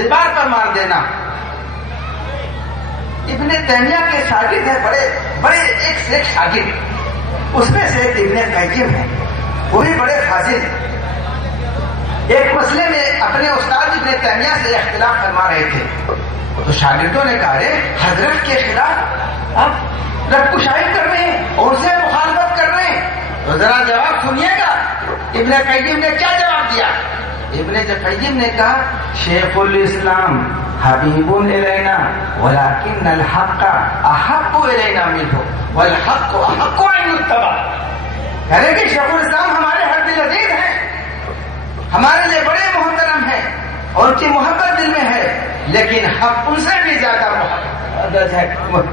دیوار پر مار دینا. ابن تیمیہ کے شاگرد ہیں بڑے بڑے ایک سے ایک شاگرد. اس میں سے ابن قیم ہے, وہ بھی بڑے فاضل. ایک مسئلے میں اپنے استاد ابن تیمیہ سے اختلاف فرما رہے تھے, تو شاگردوں نے کہا رے حضرت کے خلاف آپ رب کشائی کر رہے ہیں اور ان سے مخالفت کر رہے ہیں, تو ذرا جواب سنیے گا. ابن قیم نے کیا جواب دیا؟ ابن قیم نے کہا شیخ الاسلام حبیب الینا ولکن الحق احب الینا منہ والحق احق ان یتبع. کہہ رہے کہ شیخ الاسلام ہمارے ہر دل عزیز ہیں, ہمارے لیے بڑے محترم ہیں اور ان کی محبت دل میں ہے, لیکن حق ان سے بھی زیادہ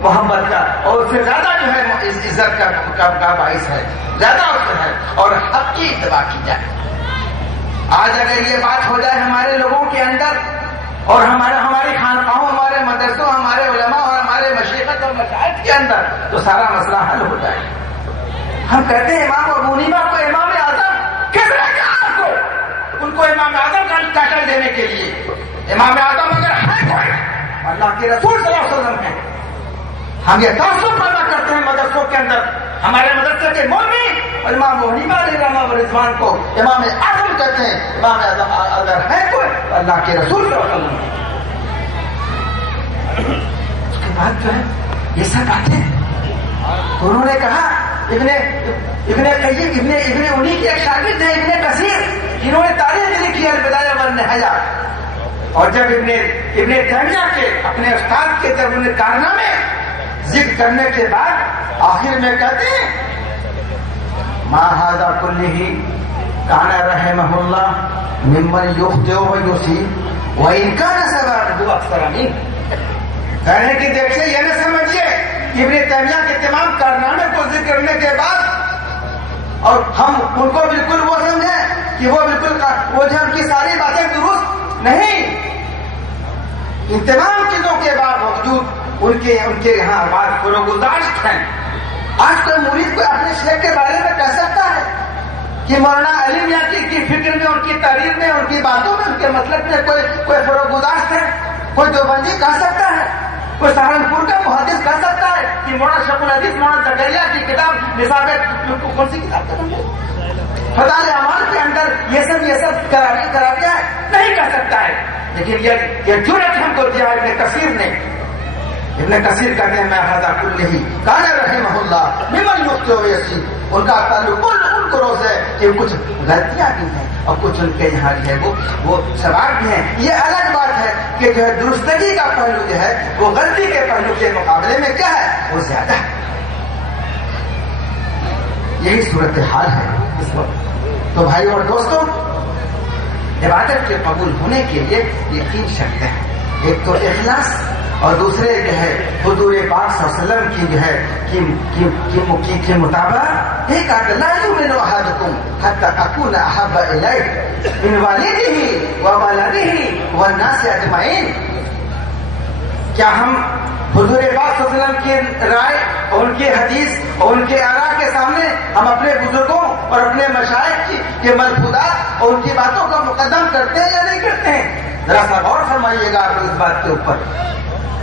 محبت کا اور اس سے زیادہ جو ہے عزت کا باعث ہے, زیادہ اس ہے, اور حق کی اتباع کی جائے. آج اگر یہ بات ہو جائے ہمارے لوگوں کے اندر اور ہماری خانقاہوں, ہمارے مدرسوں, ہمارے علماء اور ہمارے مشیخت اور مشاہد کے اندر, تو سارا مسئلہ حل ہو جائے. ہم کہتے ہیں امام ابو حنیفہ کو امام اعظم, کس نے کہا آپ کو ان کو امام اعظم کا ٹائٹل دینے کے لیے؟ امام اعظم اگر ہے کوئی اللہ کے رسول صلی اللہ علیہ وسلم ہے. ہم یہ تعصب پیدا کرتے ہیں مدرسوں کے اندر, ہمارے مدرسے کے مولوی اور امام ابو حنیفہ علیہ رحمہ و رضوان کو امام اعظم کہتے ہیں. امام اعظم اگر ہے کوئی اللہ کے رسول صلی اللہ علیہ وسلم ہے. اس کے بعد جو ہے یہ سب باتیں تو انہوں نے کہا ابن قیم ابن انہی کے ایک شاگرد ہیں ابن کثیر, جنہوں نے تاریخ لکھی ہے البدایہ والنہایہ. اور جب ابن تیمیہ کے اپنے استاد کے جب انہیں کارنامے ذکر کرنے کے بعد آخر میں کہتے ہیں ما ھذا کلہ کان رحمہ اللہ ممن یخطئ و یصیب وان کان ثوابہ اکثر منہ. کہنے کی دیکھیے, یہ نہ سمجھیے ابن تیمیہ کے تمام کارنامے کو ذکر کرنے کے بعد اور ہم ان کو بالکل وہ سمجھیں کہ وہ بالکل وہ جو ان کی ساری باتیں درست نہیں. ان تمام چیزوں کے باوجود ان کے یہاں بات فروگزاشت ہیں. آج کوئی مرید کو اپنے شیخ کے بارے میں کہہ سکتا ہے کہ مولانا علی میاں کی فکر میں, ان کی تحریر میں, ان کی باتوں میں, ان کے مطلب میں کوئی فروگزاشت ہے؟ کوئی دیوبندی کہہ سکتا ہے, کوئی سہارنپور کا محدث کہہ سکتا ہے کہ مولانا شیخ الحدیث مولانا زکریا کی کتاب نصاب کون سی کتاب کا نام ہے فضائل اعمال کے اندر یہ سب کراریاں نہیں کہہ سکتا ہے. لیکن یہ جرأت ہم کو دیا ابن کثیر نے. ابن کثیر کہتے ہیں میں ھذا کلہ کان رحمہ اللہ ممن یخطئ و یصیب. ان کا تعلق ان کو روز ہے کہ کچھ غلطیاں بھی ہیں اور کچھ ان کے یہاں جو ہے وہ ثواب بھی ہیں. یہ الگ بات ہے کہ جو ہے درستگی کا پہلو جو ہے وہ غلطی کے پہلو کے مقابلے میں کیا ہے, وہ زیادہ ہے. یہی صورتحال ہے اس وقت. تو بھائی اور دوستوں, عبادت کے قبول ہونے کے لیے یہ 3 شرطیں ہیں. ایک تو اخلاص, اور دوسرے جو ہے حضور پاک صلی اللہ علیہ وسلم کی جو ہے کی مطابق. ایک لا یؤمن احدکم حتی اکون احب الیہ من والدہ وولدہ والناس اجمعین. کیا ہم حضور پاک صلی اللہ علیہ وسلم کی رائے اور ان کی حدیث اور ان کے آراء کے سامنے ہم اپنے بزرگوں اور اپنے مشائخ کے ملفوظات اور ان کی باتوں کا مقدم کرتے ہیں یا نہیں کرتے ہیں؟ ذرا سا غور فرمائیے گا آپ اس بات کے اوپر.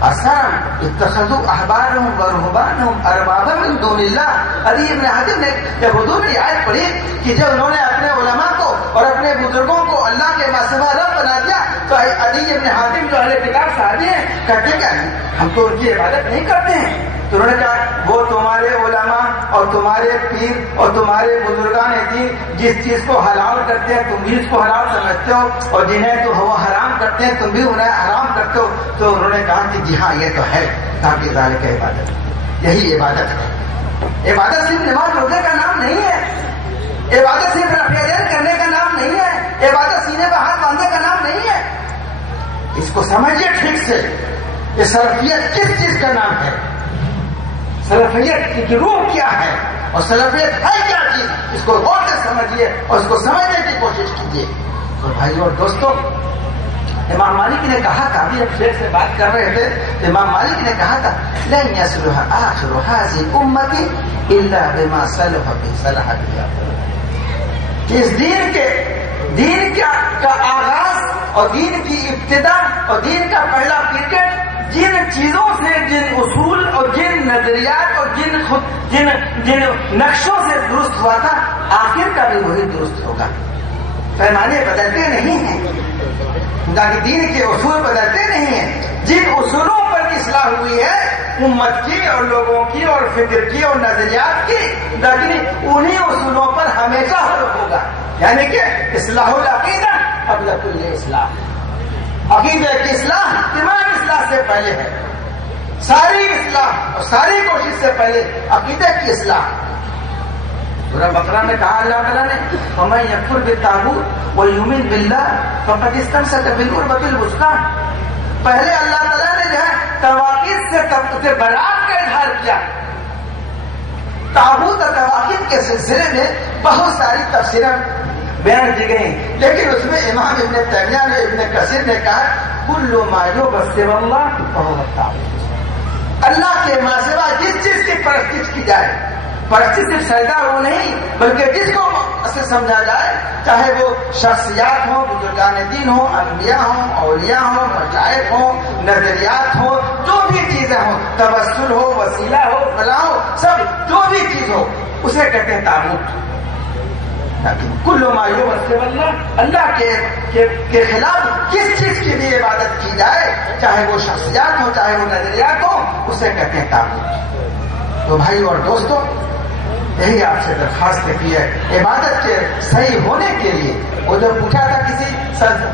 اصلا اتخذوا احبارهم ورهبانهم اربابا من دون اللہ. علی ابن حاتم نے جب حضور نے آیت پڑھی کہ جب انہوں نے اپنے علماء کو اور اپنے بزرگوں کو اللہ کے ماسوا رب بنا دیا, تو علی ابن حاتم جو اہل کتاب صحابی ہیں کہتے کہ ہم تو ان کی عبادت نہیں کرتے ہیں. تو انہوں نے کہا وہ تمہارے علماء اور تمہارے پیر اور تمہارے بزرگان دین جس چیز کو حلال کرتے ہیں تم بھی اس کو حلال سمجھتے ہو, اور جنہیں تو وہ حرام کرتے ہیں تم بھی انہیں حرام کرتے ہو. تو انہوں نے کہا کہ جی ہاں یہ تو ہے, تاکہ ذالک عبادت, یہی عبادت ہے. عبادت صرف نماز روزے کا نام نہیں ہے, عبادت صرف رفع دین کرنے کا نام نہیں ہے, عبادت سینے پہ ہاتھ باندھنے کا نام نہیں ہے. اس کو سمجھیے ٹھیک سے, یہ سلفیت کس چیز کا نام ہے, سلفیت کی روح کیا ہے, اور سلفیت ہے کیا چیز, اس کو غور سے سمجھیے اور اس کو سمجھنے کی کوشش کیجیے. تو بھائی اور دوستوں, امام مالک نے کہا تھا, ابھی اب شیخ سے بات کر رہے تھے, تو امام مالک نے کہا تھا لن يصلح آخر هذه امتی الا بما صلح به صلح به. اس دین کا آغاز اور دین کی ابتدا اور دین کا پہلا پیریڈ جن چیزوں سے، جن اصول اور جن نظریات اور جن نقشوں سے درست ہوا تھا، آخر کا بھی وہی درست ہوگا۔ پیمانے بدلتے نہیں ہیں، تاکہ دین کے اصول بدلتے نہیں ہیں۔ جن اصولوں پر اصلاح ہوئی ہے امت کی اور لوگوں کی اور فکر کی اور نظریات کی، لیکن انہی اصولوں پر ہمیشہ حرف ہوگا، یعنی کہ اصلاح العقیدہ قبل کل اصلاح، عقیدہ کی اصلاح تمام اصلاح سے پہلے ہے، ساری اصلاح اور ساری کوشش سے پہلے عقیدہ کی اصلاح۔ سورہ بقرہ میں کہا اللہ تعالیٰ نے وَمَن يَكْفُرْ بِالطَّاغُوتِ وَيُؤْمِنْ بِاللَّهِ فَقَدِ اسْتَمْسَكَ بِالْعُرْوَةِ الْوُثْقَىٰ۔ پہلے اللہ تعالیٰ نے جو ہے طواغیت سے برات کا اظہار کیا۔ طاغوت اور طواغیت کے سلسلے میں بہت ساری تفسیریں بیان کی گئی، لیکن اس میں امام ابن تیمیہ نے، ابن کثیر نے کہا کل ما یعبد سوی اللہ فہو الطاغوت۔ اللہ کے ماں سوا جس چیز کی پرستش کی جائے، پرستی صرف سجدہ وہ نہیں بلکہ جس کو سے سمجھا جائے، چاہے وہ شخصیات ہوں، بزرگان دین ہوں، انبیاء ہوں، اولیاء ہوں، مشائخ ہوں، نظریات ہوں، جو بھی چیزیں ہوں، توسل ہو، وسیلہ ہو، فلاح ہو، سب جو بھی چیز ہو اسے کہتے ہیں طاغوت۔ لیکن کل ما یعبد سوی اللہ، اللہ کے خلاف جس چیز کی بھی عبادت کی جائے، چاہے وہ شخصیات ہو، چاہے وہ نظریات ہو، اسے کہتے ہیں طاغوت۔ تو بھائی اور دوستوں، یہی آپ سے درخواست کی ہے عبادت کے صحیح ہونے کے لیے۔ وہ جب پوچھا تھا کسی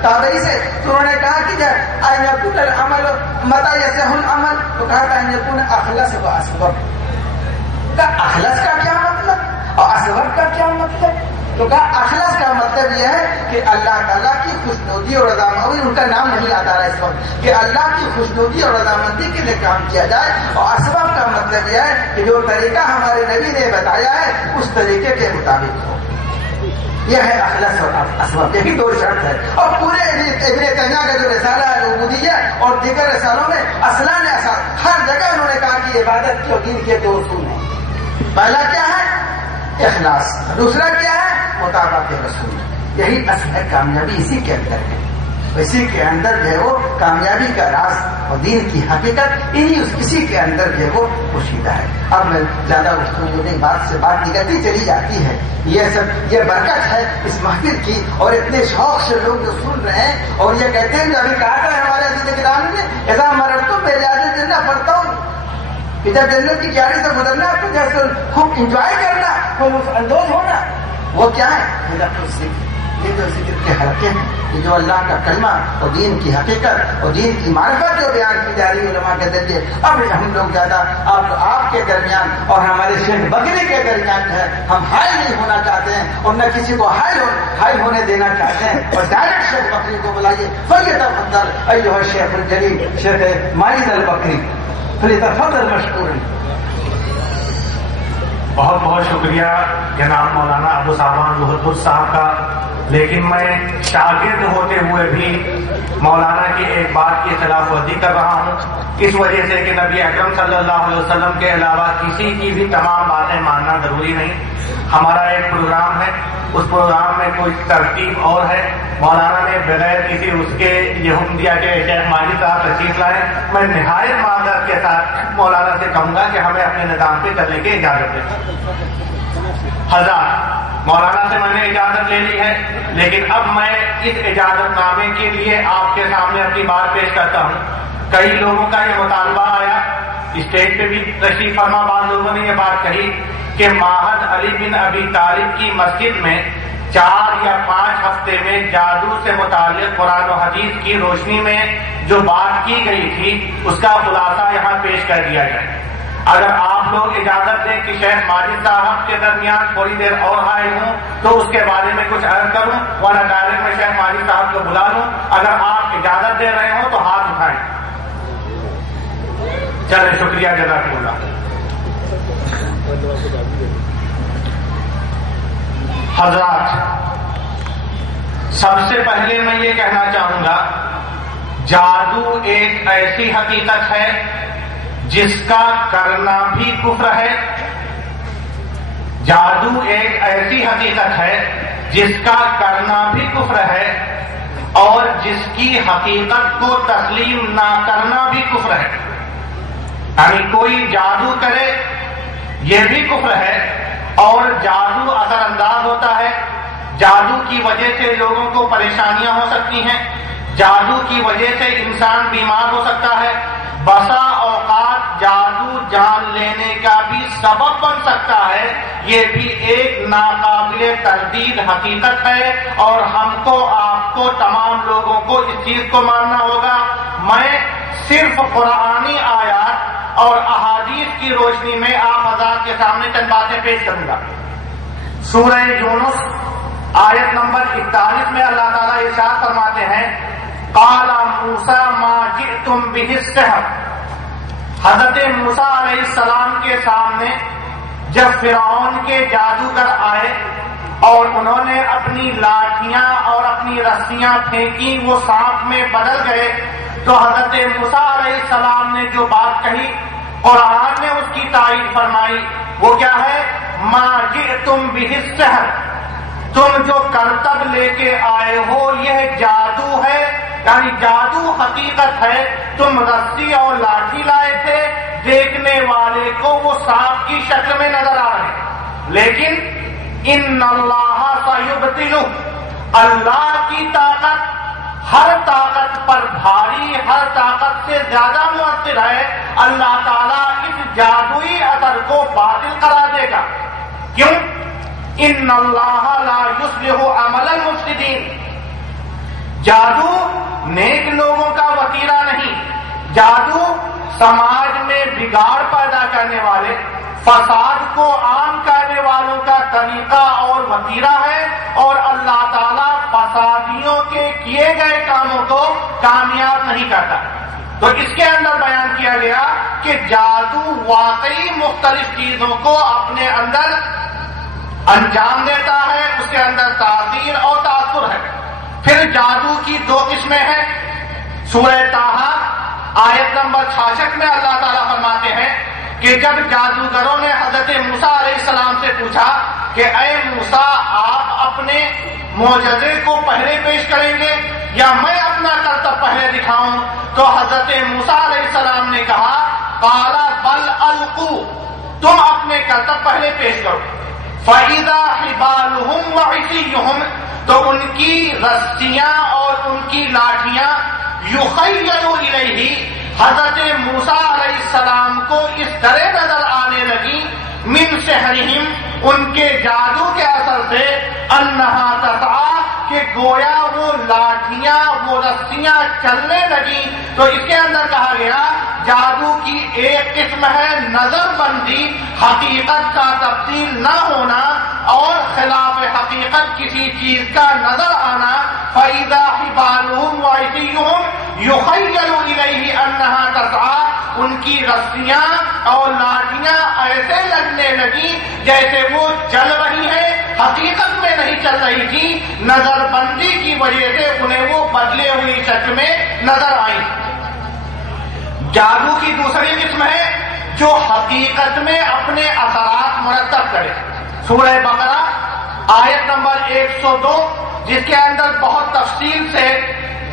تابعی سے تو انہوں نے کہا کہ ان یکون العمل متى یصح العمل، تو کہا تھا ان یکون اخلص و اصوب۔ اخلص کا کیا مطلب اور اصوب کا کیا مطلب؟ تو کہا اخلص کا مطلب یہ ہے کہ اللہ تعالیٰ کی خوشنودی اور رضامندی، ان کا نام نہیں آتا رہا اس وقت، کہ اللہ کی خوشنودی اور رضامندی کے لیے کام کیا جائے، اور اسباب کا مطلب یہ ہے کہ جو طریقہ ہمارے نبی نے بتایا ہے اس طریقے کے مطابق ہو۔ یہ ہے اخلص اور اسباب، یہ بھی دو شرط ہے۔ اور پورے ابن تیمیہ کا جو رسالہ ہے العبودیہ اور دیگر رسالوں میں اصلاً ہر جگہ انہوں نے کہا کہ عبادت کے اور دین کے دو اصول ہیں۔ پہلا کیا ہے؟ اخلاص، دوسرا کیا ہے؟ مطابقت رسول۔ یہی اصل ہے کامیابی، اسی کے اندر ہے، اسی کے اندر جو ہے وہ کامیابی کا راز اور دین کی حقیقت اسی کے اندر جو ہے وہ پوشیدہ ہے۔ اب میں زیادہ گفتگو نہیں، بات سے بات نکلتی چلی جاتی ہے۔ یہ برکت ہے اس محفل کی، اور اتنے شوق سے لوگ جو سن رہے ہیں اور یہ کہتے ہیں، جو ابھی کہا تھا ہمارے عزیز کرام نے اذا مررت بریاض الجنہ پڑھتا ہوں کہ جب جنت کی کیاری سے گزرنا تو جیسے خوب انجوائے کرنا، کوئی لطف اندوز ہونا، وہ کیا ہے؟ یہ جو ذکر کے حلقے ہیں، یہ جو اللہ کا کلمہ اور دین کی حقیقت اور دین کی معرفت جو بیان کی جا رہی ہے علماء کے ذریعے، اب ہم لوگ زیادہ آپ کے درمیان اور ہمارے شیخ بکری کے درمیان ہے، ہم حائل نہیں ہونا چاہتے ہیں اور نہ کسی کو حائل ہونے دینا چاہتے ہیں، اور ڈائریکٹ شیخ بکری کو بلائیے، فلیتفضل ایھا الشیخ الجلیل شیخ ماجد البکری، فلیتفضل مشکورا۔ بہت بہت شکریہ جناب مولانا ابو سامان روح صاحب کا، لیکن میں شاگرد ہوتے ہوئے بھی مولانا کی ایک بات کی خلاف ورزی کر رہا ہوں، اس وجہ سے کہ نبی اکرم صلی اللہ علیہ وسلم کے علاوہ کسی کی بھی تمام باتیں ماننا ضروری نہیں۔ ہمارا ایک پروگرام ہے، اس پروگرام میں کوئی ترتیب اور ہے، مولانا نے بغیر کسی اس کے یہ حکم دیا کہ شیخ ماجد صاحب تشریف لائیں، میں نہایت معذرت کے ساتھ مولانا سے کہوں گا کہ ہمیں اپنے نظام پہ چلنے کی اجازت دیں۔ حضرات، مولانا سے میں نے اجازت لے لی ہے، لیکن اب میں اس اجازت نامے کے لیے آپ کے سامنے اپنی بات پیش کرتا ہوں۔ کئی لوگوں کا یہ مطالبہ آیا، اسٹیج پہ بھی تشریف فرما بعض لوگوں نے یہ بات کہی کہ معہد علی بن ابی طالب کی مسجد میں 4 یا 5 ہفتے میں جادو سے متعلق قرآن و حدیث کی روشنی میں جو بات کی گئی تھی اس کا خلاصہ یہاں پیش کر دیا جائے۔ اگر آپ لوگ اجازت دیں کہ شیخ ماجد صاحب کے درمیان تھوڑی دیر اور حائل ہوں تو اس کے بارے میں کچھ عرض کروں، ورنہ ڈائریکٹ میں شیخ ماجد صاحب کو بلا لوں۔ اگر آپ اجازت دے رہے ہوں تو ہاتھ اٹھائیں۔ چلے، شکریہ، جزاکم اللہ۔ حضرات، سب سے پہلے میں یہ کہنا چاہوں گا، جادو ایک ایسی حقیقت ہے جس کا کرنا بھی کفر ہے۔ جادو ایک ایسی حقیقت ہے جس کا کرنا بھی کفر ہے، اور جس کی حقیقت کو تسلیم نہ کرنا بھی کفر ہے. یعنی کوئی جادو کرے یہ بھی کفر ہے، اور جادو اثر انداز ہوتا ہے. جادو کی وجہ سے لوگوں کو پریشانیاں ہو سکتی ہیں، جادو کی وجہ سے انسان بیمار ہو سکتا ہے. بسا اوقات جادو جان لینے کا بھی سبب بن سکتا ہے. یہ بھی ایک ناقابل تردید حقیقت ہے، اور ہم کو، آپ کو، تمام لوگوں کو اس چیز کو ماننا ہوگا. میں صرف قرآنی آیات اور احادیث کی روشنی میں آپ حضرات کے سامنے چند باتیں پیش کروں گا. سورہ یونس آیت نمبر 41 میں اللہ تعالیٰ ارشاد فرماتے ہیں قال موسیٰ ما جئتم بہ السحر. حضرت موسیٰ علیہ السلام کے سامنے جب فرعون کے جادوگر آئے اور انہوں نے اپنی لاٹھیاں اور اپنی رسیاں پھینکی، وہ سانپ میں بدل گئے، تو حضرت موسیٰ علیہ السلام نے جو بات کہی قرآن نے اس کی تائید فرمائی. وہ کیا ہے؟ ما جئتم بہ السحر، تم جو کرتب لے کے آئے ہو یہ جادو ہے، یعنی جادو حقیقت ہے. تم رسی اور لاٹھی لائے تھے، دیکھنے والے کو وہ سانپ کی شکل میں نظر آ رہے، لیکن ان اللہ سیبطلہ، اللہ کی طاقت ہر طاقت پر بھاری، ہر طاقت سے زیادہ مؤثر ہے. اللہ تعالیٰ اس جادوئی اثر کو باطل کرا دے گا. کیوں؟ ان اللہ لا یصلح عمل المفسدین. جادو نیک لوگوں کا وتیرہ نہیں، جادو سماج میں بگاڑ پیدا کرنے والے، فساد کو عام کرنے والوں کا طریقہ اور وتیرہ ہے، اور اللہ تعالیٰ فسادیوں کے کیے گئے کاموں کو کامیاب نہیں کرتا. تو اس کے اندر بیان کیا گیا کہ جادو واقعی مختلف چیزوں کو اپنے اندر انجام دیتا ہے، اس کے اندر تاثیر اور تاثر ہے. پھر جادو کی دو قسمیں ہیں. سورہ طٰہٰ آیت نمبر 66 میں اللہ تعالیٰ فرماتے ہیں کہ جب جادوگروں نے حضرت موسیٰ علیہ السلام سے پوچھا کہ اے موسیٰ آپ اپنے معجزے کو پہلے پیش کریں گے یا میں اپنا کرتب پہلے دکھاؤں، تو حضرت موسیٰ علیہ السلام نے کہا قال بل القوا، تم اپنے کرتب پہلے پیش کرو. فَإِذَا حِبَالُهُمْ وَعِصِيُّهُمْ، تو ان کی رسیاں اور ان کی لاٹھیاں یُخَيَّلُ إِلَيْهِ، حضرت موسیٰ علیہ السلام کو اس طرح نظر آنے لگی من سحرہم، ان کے جادو کے اثر سے، انہا تسعی، کہ گویا وہ لاٹھیاں، وہ رسیاں چلنے لگی. تو اس کے اندر کہا گیا جادو کی ایک قسم ہے نظر بندی، حقیقت کا تبدیل نہ ہونا اور خلاف حقیقت کسی چیز کا نظر آنا. فَإِذَا حِبَالُهُمْ وَعِصِيُّهُمْ يُخَيَّلُ إِلَيْهِ أَنَّهَا تَسْعَىٰ، ان کی رسیاں اور لاٹھیاں ایسے لگنے لگی جیسے وہ چل رہی ہے، حقیقت میں نہیں چل رہی تھی، نظر بندی کی وجہ سے انہیں وہ بدلے ہوئی شکل میں نظر آئی. جادو کی دوسری قسم ہے جو حقیقت میں اپنے اثرات مرتب کرے. سورہ بقرہ آیت نمبر 102 جس کے اندر بہت تفصیل سے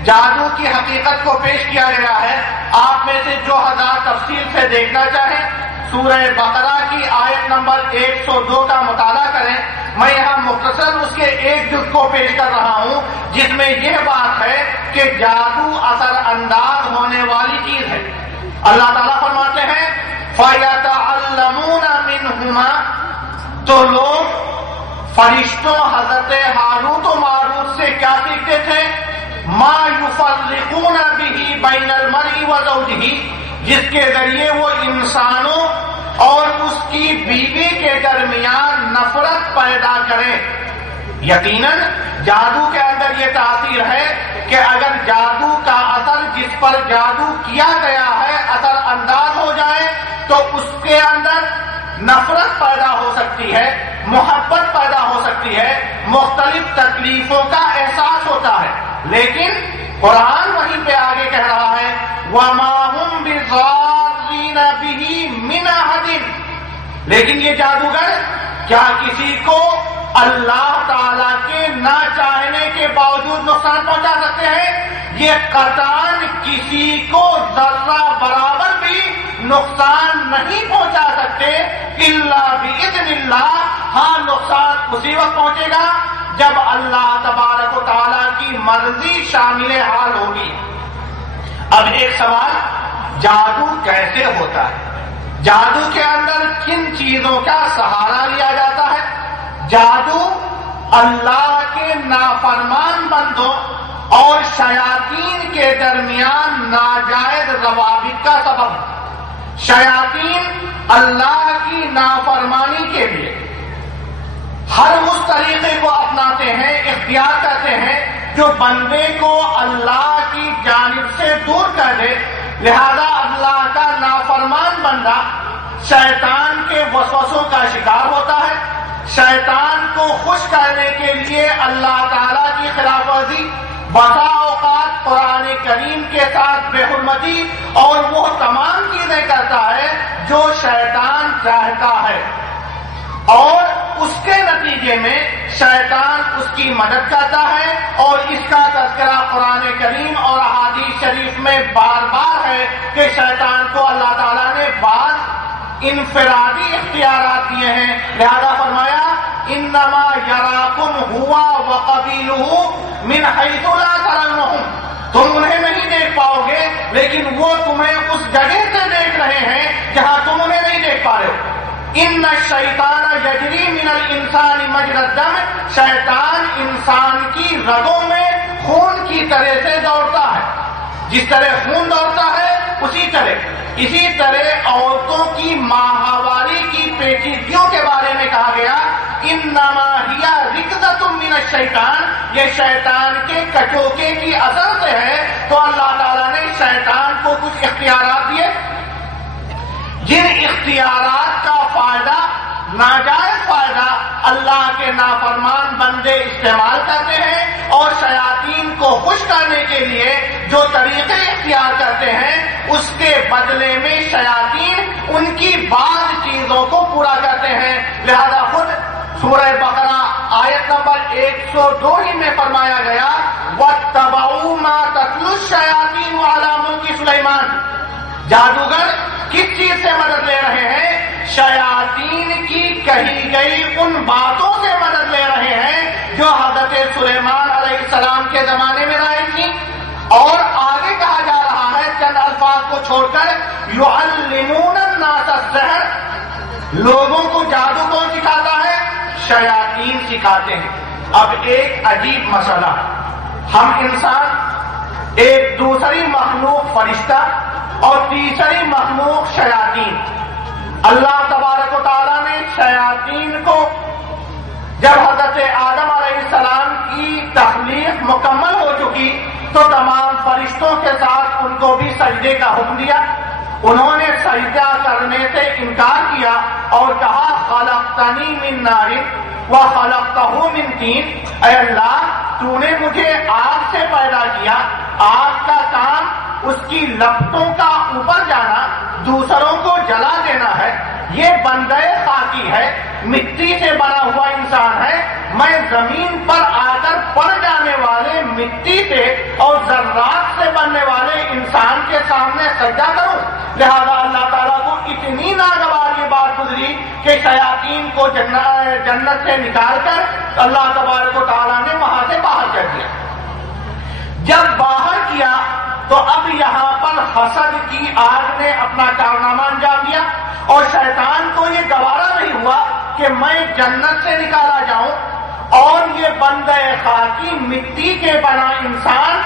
جادو کی حقیقت کو پیش کیا گیا ہے. آپ میں سے جو حضرات تفصیل سے دیکھنا چاہیں سورہ بقرہ کی آیت نمبر 102 کا مطالعہ کریں. میں یہاں مختصر اس کے ایک جز کو پیش کر رہا ہوں جس میں یہ بات ہے کہ جادو اثر انداز ہونے والی چیز ہے. اللہ تعالیٰ فرماتے ہیں فَيَتَعَلَّمُونَ مِنْهُمَا، تو لوگ فرشتوں حضرت ہاروت و ماروت سے کیا سیکھتے تھے؟ ما یفرقون بہ بین المرء وزوجہ، جس کے ذریعے وہ انسانوں اور اس کی بیوی کے درمیان نفرت پیدا کرے. یقیناً جادو کے اندر یہ تاثیر ہے کہ اگر جادو کا اثر جس پر جادو کیا گیا ہے اثر انداز ہو جائے تو اس کے اندر نفرت پیدا ہو سکتی ہے، محبت پیدا ہو سکتی ہے، مختلف تکلیفوں کا احساس ہوتا ہے. لیکن قرآن وہیں پہ آگے کہہ رہا ہے وَمَا هُمْ بِضَارِّينَ بِهِ مِنْ أَحَدٍ، لیکن یہ جادوگر کیا کسی کو اللہ تعالیٰ کے نہ چاہنے کے باوجود نقصان پہنچا سکتے ہیں، یہ قطعاً کسی کو ذرہ برابر بھی نقصان نہیں پہنچا سکتے الا باذن اللہ۔ ہاں، نقصان اسی وقت پہنچے گا جب اللہ تبارک و تعالیٰ کی مرضی شامل حال ہوگی۔ اب ایک سوال، جادو کیسے ہوتا ہے؟ جادو کے اندر کن چیزوں کا سہارا لیا جاتا ہے؟ جادو اللہ کے نافرمان بندوں اور شیاطین کے درمیان ناجائز روابط کا سبب ہے۔ شیاطین اللہ کی نافرمانی کے لیے ہر اس طریقے کو اپناتے ہیں، اختیار کرتے ہیں جو بندے کو اللہ کی جانب سے دور کر دے، لہذا اللہ کا نافرمان بندہ شیطان کے وسوسوں کا شکار ہوتا ہے۔ شیطان کو خوش کرنے کے لیے اللہ تعالیٰ کی خلاف ورزی، بسا اوقات قرآن کریم کے ساتھ بے حرمتی اور وہ تمام چیزیں کرتا ہے جو شیطان چاہتا ہے، اور اس کے نتیجے میں شیطان اس کی مدد کرتا ہے، اور اس کا تذکرہ قرآن کریم اور احادیث شریف میں بار بار ہے کہ شیطان کو اللہ تعالیٰ نے بعض انفرادی اختیارات دیے ہیں، لہذا فرمایا انما یراکم ہوا وقبیلہ من حیث لا ترونہم، تم انہیں نہیں دیکھ پاؤ گے لیکن وہ تمہیں اس جگہ سے دیکھ رہے ہیں جہاں تم انہیں نہیں دیکھ پا رہے ہو۔ ان الشیطان یجری من الانسان مجری الدم، شیطان انسان کی رگوں میں خون کی طرح سے دوڑتا ہے، جس طرح خون دوڑتا ہے اسی طرح عورتوں کی ماہواری کی پیچیدگیوں کے بارے میں کہا گیا انما ہی رکضۃ من الشیطان، یہ شیطان کے کچوکے کی اثر سے ہے۔ تو اللہ تعالیٰ نے شیطان کو کچھ اختیارات دیے، جن اختیارات کا فائدہ، ناجائز فائدہ اللہ کے نافرمان بندے استعمال کرتے ہیں، اور شیاطین کو خوش کرنے کے لیے جو طریقے اختیار کرتے ہیں اس کے بدلے میں شیاطین ان کی بعض چیزوں کو پورا کرتے ہیں۔ لہذا خود سورہ بقرہ آیت نمبر 102 ہی میں فرمایا گیا وَاتَّبَعُوا مَا تَتْلُو الشَّيَاطِينُ عَلَىٰ مُلْكِ سُلَيْمَانَ، جادوگر کس چیز سے مدد لے رہے ہیں؟ شیاطین کی کہی گئی ان باتوں سے مدد لے رہے ہیں جو حضرت سلیمان علیہ السلام کے زمانے میں رائج تھی، اور آگے کہا جا رہا ہے چند الفاظ کو چھوڑ کر یعلمون الناس السحر، لوگوں کو جادو کون سکھاتا ہے؟ شیاطین سکھاتے ہیں۔ اب ایک عجیب مسئلہ، ہم انسان، ایک دوسری مخلوق فرشتہ اور تیسری مخلوق شیاطین، اللہ تبارک و تعالیٰ نے شیاطین کو جب حضرت آدم علیہ السلام کی تخلیق مکمل ہو چکی تو تمام فرشتوں کے ساتھ ان کو بھی سجدے کا حکم دیا، انہوں نے سجدہ کرنے سے انکار کیا اور کہا خلقتنی من نار وخلقتہ من طین، اے اللہ تو نے مجھے آگ سے پیدا کیا، آگ کا کام اس کی لپٹوں کا اوپر جانا، دوسروں کو جلا دینا ہے، یہ بندے خاکی ہے، مٹی سے بنا ہوا انسان ہے، میں زمین پر آ کر پڑ جانے والے مٹی سے اور ذرات سے بننے والے انسان کے سامنے سجدہ کروں؟ لہذا اللہ تعالیٰ کو اتنی ناگوار یہ بات گزری کہ شیاطین کو جنت سے نکال کر اللہ تبارک و تعالیٰ نے وہاں سے باہر کر دیا۔ جب باہر کیا تو اب یہاں پر حسد کی آگ نے اپنا کارنامہ انجام دیا، اور شیطان کو یہ گوارا نہیں ہوا کہ میں جنت سے نکالا جاؤں اور یہ بندے خاکی مٹی کے بنا انسان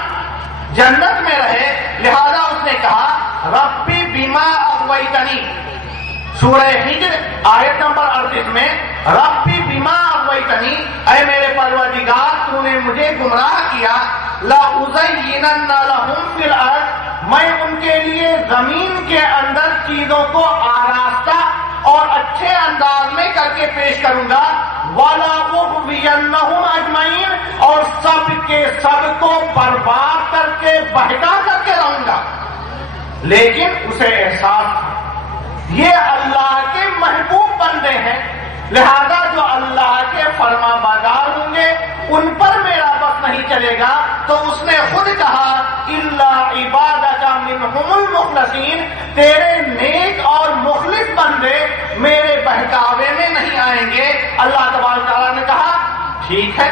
جنت میں رہے، لہذا اس نے کہا ربی بما اغویتنی، سورہ ہجر آیت نمبر 38 میں ربی بما اغویتنی، اے میرے پروردگار تو نے مجھے گمراہ کیا، لَأُزَيِّنَنَّ لَهُمْ فِي الْأَرْضِ، میں ان کے لیے زمین کے اندر چیزوں کو آراستہ اور اچھے انداز میں کر کے پیش کروں گا، وَلَأُغْوِيَنَّهُمْ أَجْمَعِينَ، اور سب کے سب کو برباد کر کے بہکا کر کے رہوں گا۔ لیکن اسے احساس تھا یہ اللہ کے محبوب بندے ہیں، لہذا جو اللہ کے فرما بردار ہوں گے ان پر میرا بس نہیں چلے گا. تو اس نے خود کہا الا عبادک منہم المخلصین، تیرے نیک اور مخلص بندے میرے بہکاوے میں نہیں آئیں گے. اللہ تبارک تعالیٰ نے کہا ٹھیک ہے،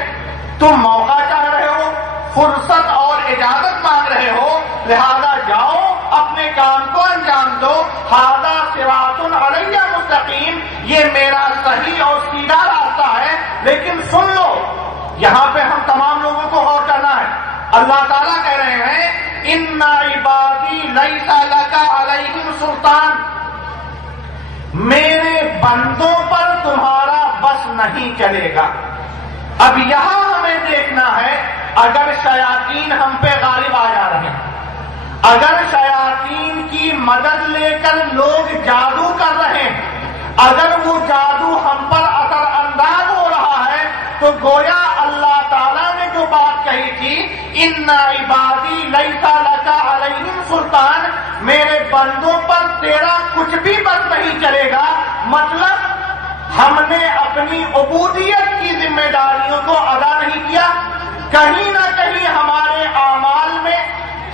تم موقع چاہ رہے ہو، فرصت اور اجازت مانگ رہے ہو، لہذا جاؤ اپنے کام کو انجام دو. ھذا صراط علی مستقیم، یہ میرا صحیح اور سیدھا راستہ ہے. لیکن سن لو، یہاں پہ ہم تمام لوگوں کو غور کرنا ہے. اللہ تعالیٰ کہہ رہے ہیں ان عبادی لیس لک علیہم سلطان، میرے بندوں پر تمہارا بس نہیں چلے گا. اب یہاں ہمیں دیکھنا ہے، اگر شیاطین ہم پہ غالب آ جا رہے ہیں، اگر شیاطین کی مدد لے کر لوگ جادو کر رہے ہیں، اگر وہ جادو ہم پر اثر انداز ہو رہا ہے، تو گویا اللہ تعالیٰ نے جو بات کہی تھی ان عبادی لیس لک علیہم سلطان، میرے بندوں پر تیرا کچھ بھی بس نہیں چلے گا، مطلب ہم نے اپنی عبودیت کی ذمہ داریوں کو ادا نہیں کیا. کہیں نہ کہیں ہمارے اعمال میں،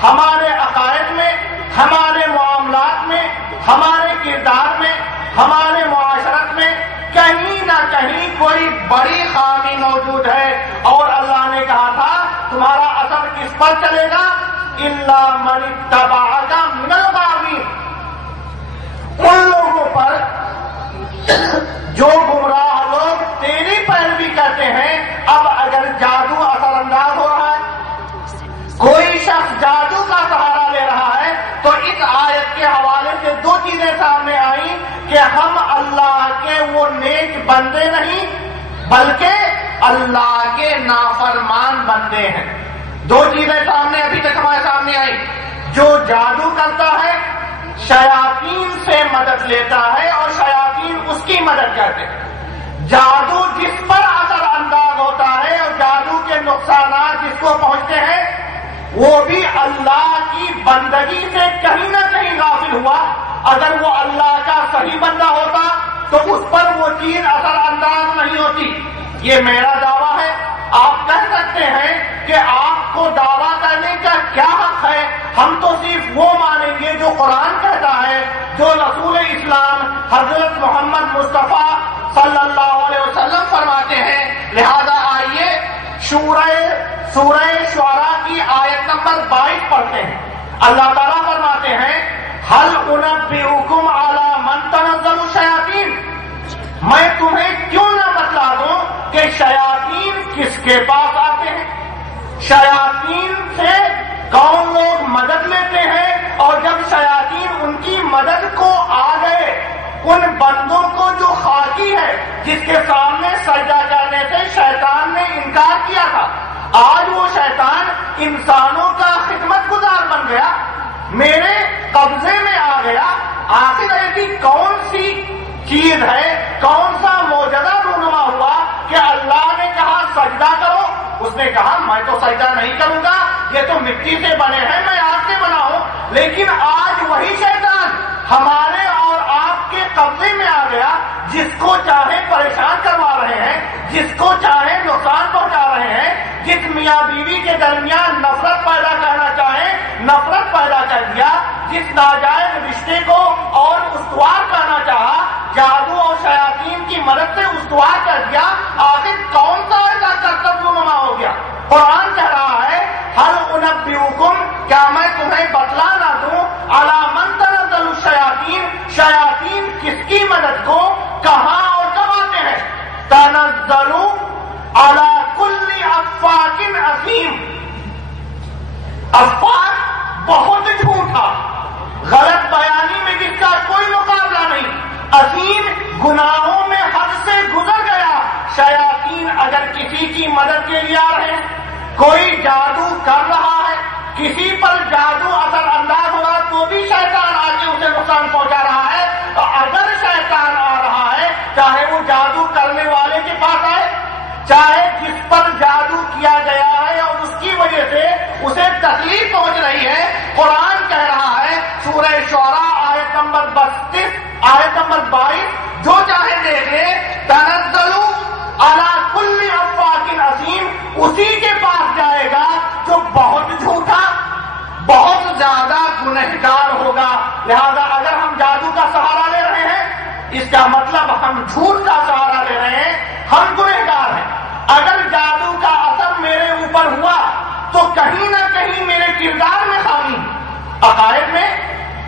ہمارے عقائد میں، ہمارے معاملات میں، ہمارے کردار میں، ہمارے معاشرت میں کہیں نہ کہیں کوئی بڑی خامی موجود ہے. اور اللہ نے کہا تھا تمہارا اثر کس پر چلے گا؟ الا من اتبعک من الغاوین، ان لوگوں پر جو گمراہ لوگ تیری پیروی کرتے ہیں. اب اگر جادو اثر انداز ہو رہا ہے، کوئی شخص جادو کا سہارا لے رہا ہے، تو اس آیت کے حوالے سے دو چیزیں سامنے آئیں کہ ہم اللہ کے وہ نیک بندے نہیں بلکہ اللہ کے نافرمان بندے ہیں. دو چیزیں سامنے ابھی تک ہمارے سامنے آئی. جو جادو کرتا ہے شیاطین سے مدد لیتا ہے اور شیاطین اس کی مدد کرتے ہیں. جادو جس پر اثر انداز ہوتا ہے اور جادو کے نقصانات جس کو پہنچتے ہیں، وہ بھی اللہ کی بندگی سے کہیں نہ کہیں غافل ہوا. اگر وہ اللہ کا صحیح بندہ ہوتا تو اس پر وہ چیز اثر انداز نہیں ہوتی. یہ میرا دعویٰ ہے. آپ کہہ سکتے ہیں کہ آپ کو دعویٰ کرنے کا کیا حق ہے؟ ہم تو صرف وہ مانیں گے جو قرآن کہتا ہے، جو رسول اسلام حضرت محمد مصطفیٰ صلی اللہ علیہ وسلم فرماتے ہیں. لہذا آئیے سورہ شعراء کی آیت نمبر 22 پڑھتے ہیں. اللہ تعالیٰ فرماتے ہیں هل انبئکم علی من تنزل الشیاطین، میں تمہیں کیوں نہ بتلا دوں کہ شیاطین کس کے پاس آتے ہیں، شیاطین سے کون لوگ مدد لیتے ہیں، اور جب شیاطین ان کی مدد کو آ گئے، ان بندوں کو جو خاکی ہے جس کے سامنے سجدہ کرنے سے شیطان نے انکار کیا تھا، آج وہ شیطان انسانوں کا خدمت گزار بن گیا، میرے قبضے میں آ گیا. آخر ایسی کون سی چیز ہے، کون سا معجزہ رونما ہوا کہ اللہ نے کہا سجدہ کرو؟ اس نے کہا میں تو سجدہ نہیں کروں گا، یہ تو مٹی سے بنے ہیں، میں آگ سے بنا ہوں. لیکن آج وہی شیطان ہمارے اور آپ کے قبضے میں آ گیا، جس کو چاہے پریشان کروا رہے ہیں، جس کو چاہے نقصان پہنچا رہے ہیں، جس میاں بیوی کے درمیان نفرت پیدا کرنا چاہے نفرت پیدا کر دیا، جس ناجائز رشتے کو اور استوار کرنا چاہا جادو اور شیاطین کی مدد سے استوار کر دیا. آخر کون سا ایسا کرتب نما ہو گیا؟ قرآن کہہ رہا ہے هل انبئکم، کیا میں تمہیں بتلا نہ دوں علی من تنزل الشیاطین، شیاطین کس کی مدد کو کہاں اور کب آتے ہیں؟ تنزل علی کل افاک اثیم، افاک بہت جھوٹا، غلط بیانی میں جس کا کوئی مقابلہ نہیں، عظیم گناہوں میں حد سے گزر گیا. شیاطین اگر کسی کی مدد کے لیے آ رہے ہیں، کوئی جادو کر رہا ہے، کسی پر جادو اثر انداز ہو رہا تو بھی شیطان آ کے اسے نقصان پہنچا رہا ہے. اگر شیطان آ رہا ہے، چاہے وہ جادو کرنے والے کے پاس آئے، چاہے جس پر جادو کیا گیا ہے اور اس کی وجہ سے اسے تکلیف پہنچ رہی ہے، قرآن کہہ رہا ہے سورہ شعراء آیت نمبر 32 آیت نمبر 22 جو چاہے دیکھ لے، تنزل زیادہ گنہگار ہوگا. لہذا اگر ہم جادو کا سہارا لے رہے ہیں اس کا مطلب ہم جھوٹ کا سہارا لے رہے ہیں, ہم گنہگار ہیں. اگر جادو کا اثر میرے اوپر ہوا تو کہیں نہ کہیں میرے کردار میں خامی, عقائد میں,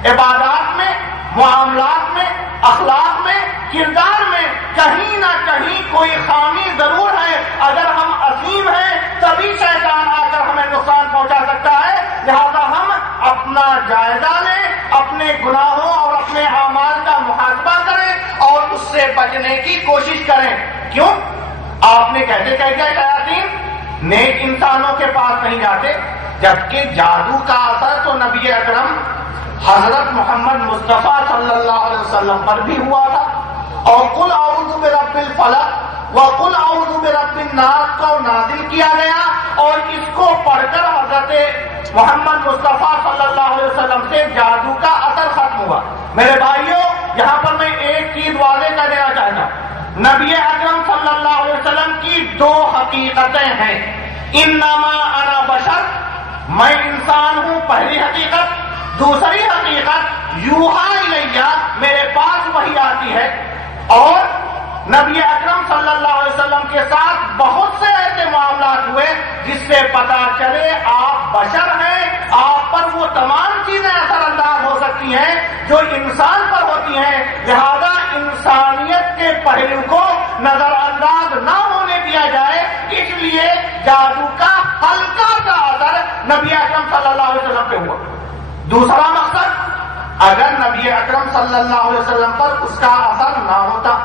عبادات میں, معاملات میں, اخلاق میں, کردار میں کہیں نہ کہیں کوئی خامی ضرور ہے. اگر ہم عظیم ہیں تبھی شیطان آ کر ہمیں نقصان پہنچا سکتا ہے. لہذا ہم اپنا جائزہ لیں, اپنے گناہوں اور اپنے اعمال کا محاسبہ کریں اور اس سے بچنے کی کوشش کریں. کیوں؟ آپ نے کیسے کہہ دیا شیاطین نیک انسانوں کے پاس نہیں جاتے, جبکہ جادو کا اثر تو نبی اکرم حضرت محمد مصطفیٰ صلی اللہ علیہ وسلم پر بھی ہوا تھا. اور قل اعوذ برب الفلق وقل اعوذ برب الناس کو نازل کیا گیا اور اس کو پڑھ کر حضرت محمد مصطفیٰ صلی اللہ علیہ وسلم سے جادو کا اثر ختم ہوا. میرے بھائیوں, یہاں پر میں ایک چیز واضح کر دینا چاہتا ہوں, نبی اکرم صلی اللہ علیہ وسلم کی دو حقیقتیں ہیں. انما انا بشر, میں انسان ہوں, پہلی حقیقت. دوسری حقیقت یوحا الیہ, میرے پاس وحی آتی ہے. اور نبی اکرم صلی اللہ علیہ وسلم کے ساتھ بہت سے ایسے معاملات ہوئے جس سے پتا چلے آپ بشر ہیں, آپ پر وہ تمام چیزیں اثر انداز ہو سکتی ہیں جو انسان پر ہوتی ہیں. لہذا انسانیت کے پہلو کو نظر انداز نہ ہونے دیا جائے, اس لیے جادو کا ہلکا سا اثر نبی اکرم صلی اللہ علیہ وسلم پہ ہوا. دوسرا مقصد, اگر نبی اکرم صلی اللہ علیہ وسلم پر اس کا اثر نہ ہوتا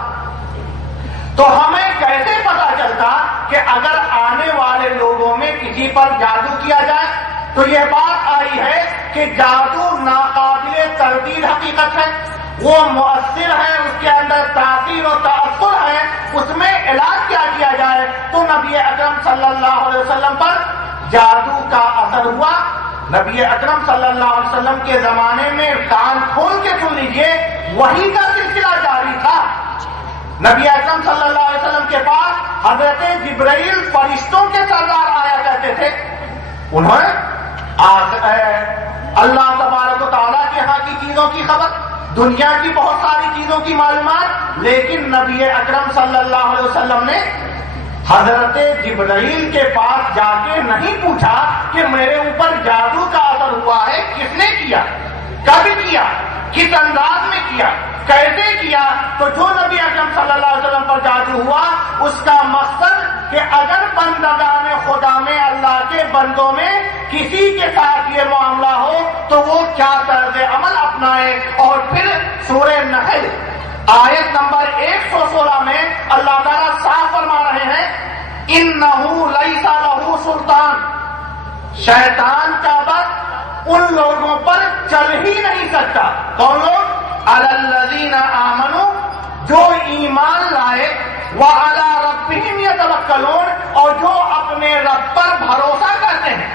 تو ہمیں کیسے پتا چلتا کہ اگر آنے والے لوگوں میں کسی پر جادو کیا جائے تو یہ بات آئی ہے کہ جادو ناقابل تردید حقیقت ہے, وہ مؤثر ہے, اس کے اندر تاثیر و تاثر ہے, اس میں علاج کیا جائے. تو نبی اکرم صلی اللہ علیہ وسلم پر جادو کا اثر ہوا. نبی اکرم صلی اللہ علیہ وسلم کے زمانے میں کان کھول کے سن لیجئے وحی کا سلسلہ جاری تھا. نبی اکرم صلی اللہ علیہ وسلم کے پاس حضرت جبرائیل فرشتوں کے سردار آیا کرتے تھے. انہوں نے اللہ تبارک و تعالیٰ کے ہاں کی چیزوں کی خبر, دنیا کی بہت ساری چیزوں کی معلومات, لیکن نبی اکرم صلی اللہ علیہ وسلم نے حضرت جبرائیل کے پاس جا کے نہیں پوچھا کہ میرے اوپر جادو کا اثر ہوا ہے, کس نے کیا, کب کیا, کس انداز میں کیا, کیسے کیا. تو جو نبی اکرم صلی اللہ علیہ وسلم پر جادو ہوا اس کا مقصد کہ اگر بندگان خدا میں, اللہ کے بندوں میں کسی کے ساتھ یہ معاملہ ہو تو وہ کیا طرز عمل اپنائے. اور پھر سورہ نحل آیت نمبر 116 میں اللہ تعالیٰ صاف فرما رہے ہیں, انہو لیس لہو سلطان, شیطان کا بس ان لوگوں پر چل ہی نہیں سکتا. کون لوگ؟ علی الذین آمنوا, جو ایمان لائے, وعلی ربہم یتوکلون, اور جو اپنے رب پر بھروسہ کرتے ہیں.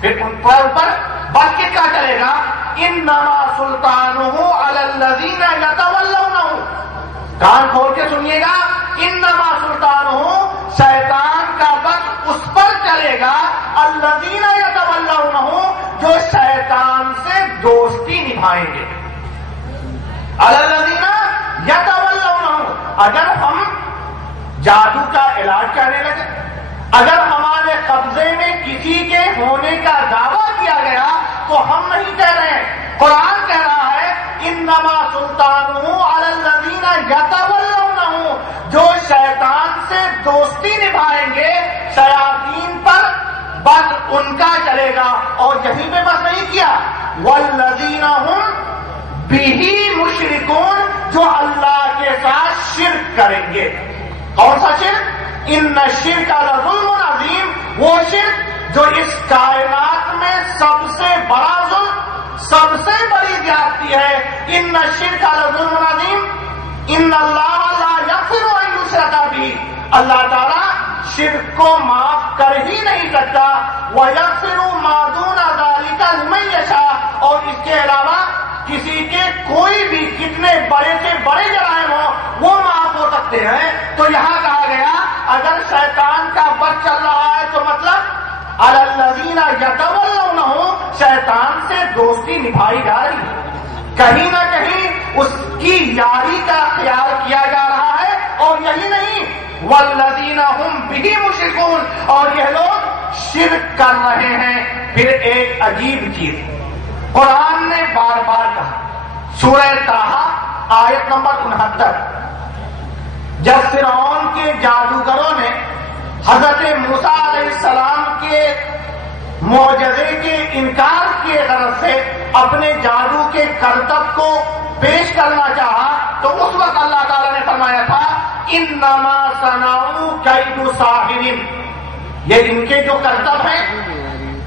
پھر ان پر بس کس کا چلے گا؟ انما سلطانہ علی الذین یتولونہ. کان کھول کے سنیے گا, انما سلطانہ, شیطان کا بس اس پر چلے گا الذین یتولونہ, جو شیطان سے دوستی نبھائیں گے. الذین یتولونہ. اگر ہم جادو کا علاج کرنے لگے, اگر ہمارے قبضے میں کسی کے ہونے کا دعویٰ کیا گیا تو ہم نہیں کہہ رہے ہیں, قرآن کہہ رہا ہے انما سلطانہ علی الذین یتولونہ, جو شیطان سے دوستی نبھائیں گے شیاطین پر بس ان کا چلے گا. اور یہیں پہ بس نہیں کیا, والذین ہم بہ مشرکون, جو اللہ کے ساتھ شرک کریں گے. کون سا شرک؟ ان الشرک لظلم عظیم, وہ شرک جو اس کائنات میں سب سے بڑا ظلم, سب سے بڑی زیادتی ہے. ان الشرک لظلم عظیم, ان اللہ لا یغفر ان یشرک بہ, اللہ تعالیٰ شرک کو معاف کر ہی نہیں سکتا. وَيَغْفِرُ مَا دُونَ ذَلِكَ لِمَن يَشَاءُ, اور اس کے علاوہ کسی کے کوئی بھی کتنے بڑے سے بڑے جرائم ہوں وہ معاف ہو سکتے ہیں. تو یہاں کہا گیا اگر شیطان کا بس چل رہا ہے تو مطلب علی الذین یتولونہ، شیطان سے دوستی نبھائی جا رہی ہے، کہیں نہ کہیں اس کی یاری کا خیال کیا جا رہا ہے۔ اور یہی نہیں، والذین ھم بہ مشرکون، اور یہ لوگ شرک کر رہے ہیں۔ پھر ایک عجیب چیز قرآن نے بار بار کہا، سورہ طٰہٰ آیت نمبر 69، جب فرعون کے جادوگروں نے حضرت موسیٰ علیہ السلام کے معجزے کے انکار کے غرض سے اپنے جادو کے کرتب کو پیش کرنا چاہا، تو اس وقت اللہ تعالیٰ نے فرمایا تھا انما صنعوا کید ساحر، یہ ان کے جو کرتب ہیں،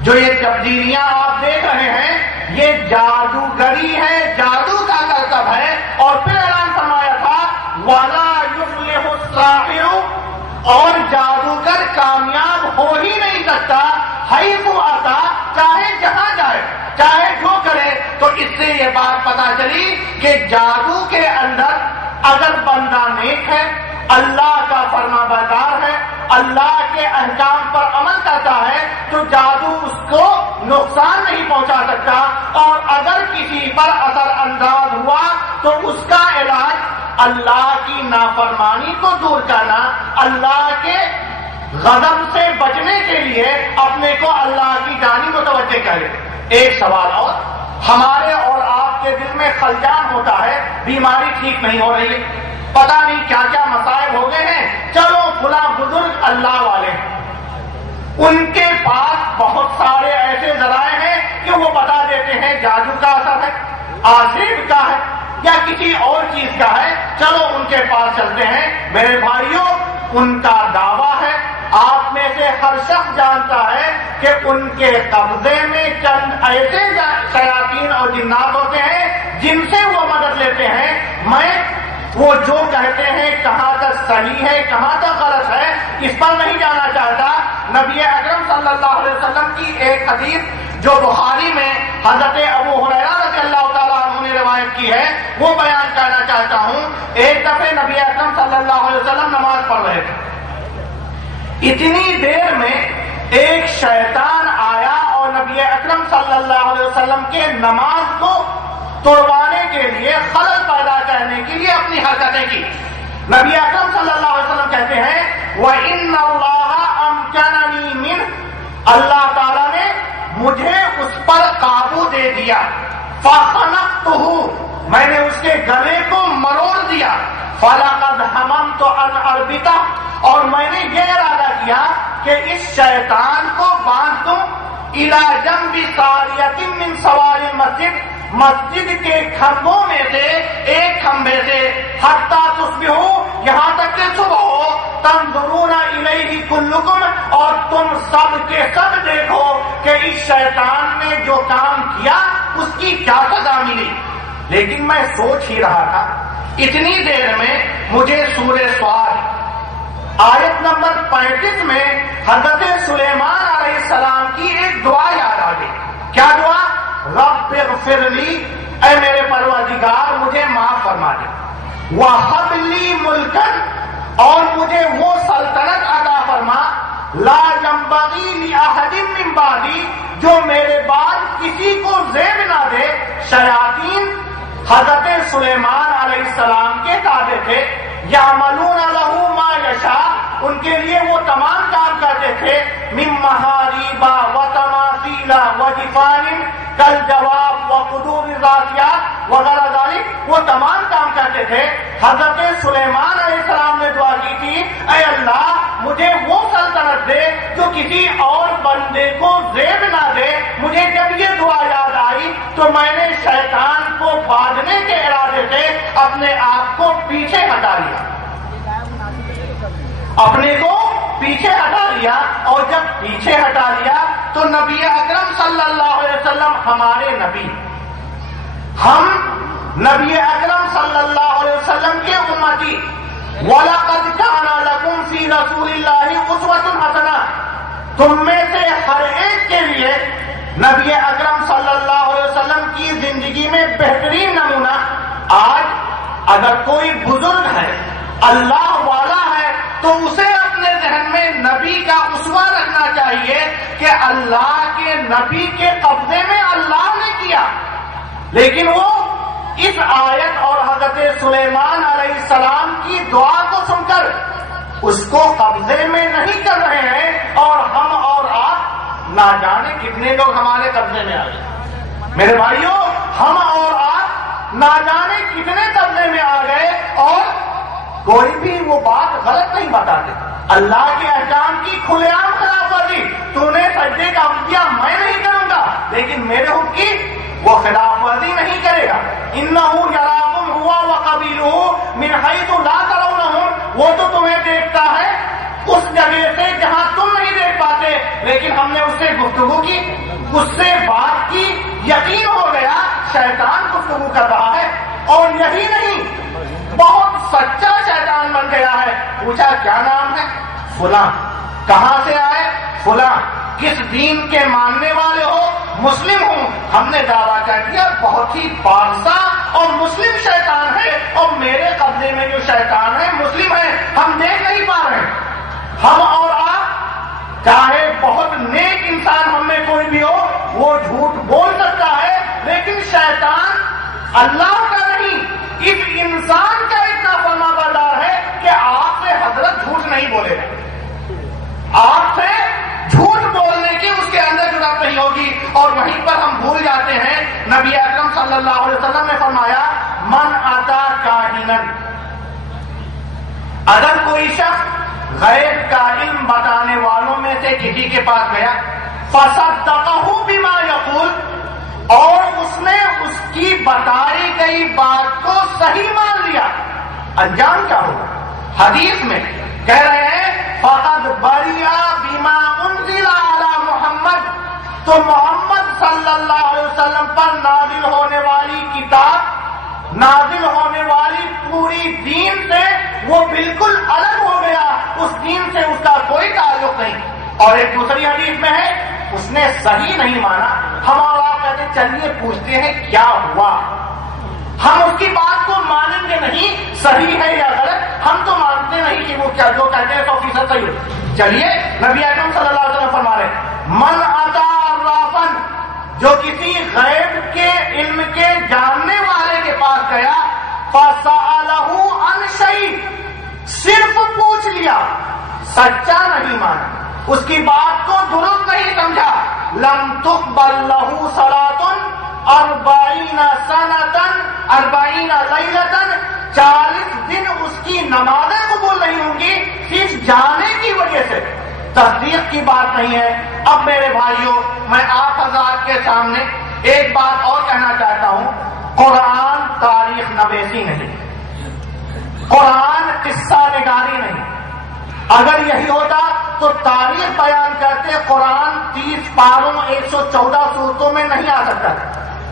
جو یہ تبدیلیاں آپ دیکھ رہے ہیں، یہ جادوگری ہے، جادو کا کرتب ہے۔ اور پھر اعلان فرمایا تھا وَلَا يُفْلِحُ السَّاحِرُ، اور جادوگر کامیاب ہو ہی نہیں سکتا، حیث آتا، چاہے جہاں جائے، چاہے جو کرے۔ تو اس سے یہ بات پتا چلی کہ جادو کے اندر اگر بندہ نیک ہے، اللہ کا فرما بردار ہے، اللہ کے احکام پر عمل کرتا ہے، تو جادو اس کو نقصان نہیں پہنچا سکتا۔ اور اگر کسی پر اثر انداز ہوا تو اس کا علاج اللہ کی نافرمانی کو دور کرنا، اللہ کے غضب سے بچنے کے لیے اپنے کو اللہ کی جانب متوجہ کرے۔ ایک سوال اور، ہمارے اور آپ کے دل میں خلجان ہوتا ہے، بیماری ٹھیک نہیں ہو رہی ہے، پتہ نہیں کیا کیا مسائل ہو گئے ہیں، چلو فلاں بزرگ اللہ والے ہیں، ان کے پاس بہت سارے ایسے ذرائع ہیں کہ وہ بتا دیتے ہیں جادو کا اثر ہے، آسیب کا ہے، یا کسی اور چیز کا ہے، چلو ان کے پاس چلتے ہیں۔ میرے بھائیوں، ان کا دعویٰ ہے، آپ میں سے ہر شخص جانتا ہے کہ ان کے قبضے میں چند ایسے شیاطین اور جنات ہوتے ہیں جن سے وہ مدد لیتے ہیں۔ میں وہ جو کہتے ہیں کہاں تک صحیح ہے کہاں تک غلط ہے اس پر نہیں جانا چاہتا۔ نبی اکرم صلی اللہ علیہ وسلم کی ایک حدیث جو بخاری میں حضرت ابو ہریرہ رضی اللہ تعالیٰ عنہ نے روایت کی ہے، وہ بیان کرنا چاہتا ہوں۔ ایک دفعہ نبی اکرم صلی اللہ علیہ وسلم نماز پڑھ رہے تھے، اتنی دیر میں ایک شیطان آیا اور نبی اکرم صلی اللہ علیہ وسلم کے نماز کو توڑوانے کے لیے، خلل پیدا کرنے کے لیے اپنی حرکتیں کی۔ نبی اکرم صلی اللہ علیہ وسلم کہتے ہیں وَإِنَّ اللَّهَ أَمْكَنَنِي مِنْهُ، اللہ تعالیٰ نے مجھے اس پر قابو دے دیا، فَخَنَقْتُهُ، میں نے اس کے گلے کو مروڑ دیا، فَلَقَدْ حَمَمْتُ أَنْ أَرْبِطَهُ، اور میں نے یہ ارادہ کیا کہ اس شیطان کو باندھ دوں إِلَى جَنْبِ سَارِيَةٍ مِّن سَوَارِ الْمَسْجِدِ، مسجد کے کھمبوں میں سے ایک کھمبے سے، حتیٰ تصبحوا، یہاں تک کہ صبح ہو، تنظرون الیہ کلکم، اور تم سب کے سب دیکھو کہ اس شیطان نے جو کام کیا اس کی کیا سزا ملی۔ لیکن میں سوچ ہی رہا تھا، اتنی دیر میں مجھے سورہ صاد آیت نمبر 35 میں حضرت سلیمان علیہ السلام کی ایک دعا یاد آ گئی۔ کیا دعا؟ رب اغفر لی، اے میرے پروردگار مجھے معاف فرما دے، وَهَبْ لِي مُلْكًا، اور مجھے وہ سلطنت عطا فرما، لا ينبغي لأحد من بعدی، جو میرے بعد کسی کو زیب نہ دے۔ شیاطین حضرت سلیمان علیہ السلام کے تابع تھے، یعملون لہ ما یشاء، ان کے لیے وہ تمام کام کرتے تھے، من محاریب وتماثیل وجفان کالجواب وقدور الراسیات وغیرہ ذالک، وہ تمام کام کرتے تھے۔ حضرت سلیمان علیہ السلام نے دعا کی تھی، اے اللہ مجھے وہ سلطنت دے جو کسی اور بندے کو زیب نہ دے۔ مجھے جب یہ دعا یاد آئی تو میں نے شیطان کو باندھنے کے ارادے سے اپنے آپ کو پیچھے ہٹا لیا، اپنے کو پیچھے ہٹا لیا، اور جب پیچھے ہٹا لیا تو نبی اکرم صلی اللہ علیہ وسلم ہمارے نبی، ہم نبی اکرم صلی اللہ علیہ وسلم کے امتی، وَلَقَدْ كَانَ لَكُمْ فِي رَسُولِ اللَّهِ أُسْوَةٌ حَسَنَةٌ، تم میں سے ہر ایک کے لیے نبی اکرم صلی اللہ علیہ وسلم کی زندگی میں بہترین نمونہ۔ آج اگر کوئی بزرگ ہے، اللہ والا ہے، تو اسے اپنے اپنے ذہن میں نبی کا اسوہ رکھنا چاہیے کہ اللہ کے نبی کے قبضے میں اللہ نے کیا، لیکن وہ اس آیت اور حضرت سلیمان علیہ السلام کی دعا کو سن کر اس کو قبضے میں نہیں کر رہے ہیں، اور ہم اور آپ نہ جانے کتنے لوگ ہمارے قبضے میں آ گئے۔ میرے بھائیوں، ہم اور آپ نہ جانے کتنے قبضے میں آ گئے، اور کوئی بھی وہ بات غلط نہیں بتاتے۔ اللہ کے احکام کی کھلے عام خلاف ورزی، تو نے سجدے کا حکم دیا میں نہیں کروں گا، لیکن میرے حکم کی وہ خلاف ورزی نہیں کرے گا۔ انہو یراکم ہوا وقبیلہ من حیث لا ترونہم، وہ تو تمہیں دیکھتا ہے اس جگہ سے جہاں تم نہیں دیکھ پاتے، لیکن ہم نے اس سے گفتگو کی، اس سے بات کی، یقین ہو گیا شیطان گفتگو کر رہا ہے، اور یہی نہیں بہت سچا شیطان بن گیا ہے۔ پوچھا کیا نام ہے؟ فلاں۔ کہاں سے آئے؟ فلاں۔ کس دین کے ماننے والے ہو؟ مسلم ہوں۔ ہم نے دعویٰ کر دیا بہت ہی پارسا اور مسلم شیطان ہے، اور میرے قبضے میں جو شیطان ہے مسلم ہے، ہم دیکھ نہیں پا رہے ہیں۔ ہم اور آپ چاہے بہت نیک انسان ہم میں کوئی بھی ہو، وہ جھوٹ بول سکتا ہے، لیکن شیطان اللہ کا نہیں، اس انسان کا اتنا فرما بردار ہے کہ آپ سے حضرت جھوٹ نہیں بولے گا، آپ سے جھوٹ بولنے کی اس کے اندر جرات نہیں ہوگی۔ اور وہیں پر ہم بھول جاتے ہیں، نبی اکرم صلی اللہ علیہ وسلم نے فرمایا من اتا کاہنا، اگر کوئی شخص غیب کا علم بتانے والوں میں سے کسی کے پاس گیا، فصدقہ بما یقول، اور اس نے اس کی بتائی گئی بات کو صحیح مان لیا، انجام کیا ہوگا؟ حدیث میں کہہ رہے ہیں فقد برئ بما انزل علی محمد، تو محمد صلی اللہ علیہ وسلم پر نازل ہونے والی کتاب، نازل ہونے والی پوری دین سے وہ بالکل الگ ہو گیا، اس دین سے اس کا کوئی تعلق نہیں۔ اور ایک دوسری حدیث میں ہے اس نے صحیح نہیں مانا۔ ہم اور آپ کہتے ہیں چلیے پوچھتے ہیں کیا ہوا، ہم اس کی بات کو مانیں گے نہیں صحیح ہے یا غلط، ہم تو مانتے نہیں کہ وہ کیا جو کہتے ہیں 100% صحیح ہے۔ چلیے نبی اکرم صلی اللہ علیہ وسلم فرما رہے من اتا عرافا، جو کسی غیب کے علم کے جاننے والے کے پاس گیا، فسألہ عن شیء، صرف پوچھ لیا، سچا نہیں مانا، اس کی بات کو درست نہیں سمجھا، لم تقبل لہ صلاۃ 40 سنۃ 40 لیلۃ، 40 دن اس کی نمازیں قبول نہیں ہوں گی صرف جانے کی وجہ سے۔ تصدیق کی بات نہیں ہے۔ اب میرے بھائیوں، میں آپ حضرات کے سامنے ایک بات اور کہنا چاہتا ہوں، قرآن تاریخ نویسی نہیں، قرآن قصہ نگاری نہیں۔ اگر یہی ہوتا تو تاریخ بیان کرتے قرآن 30 پاروں 114 صورتوں میں نہیں آ سکتا۔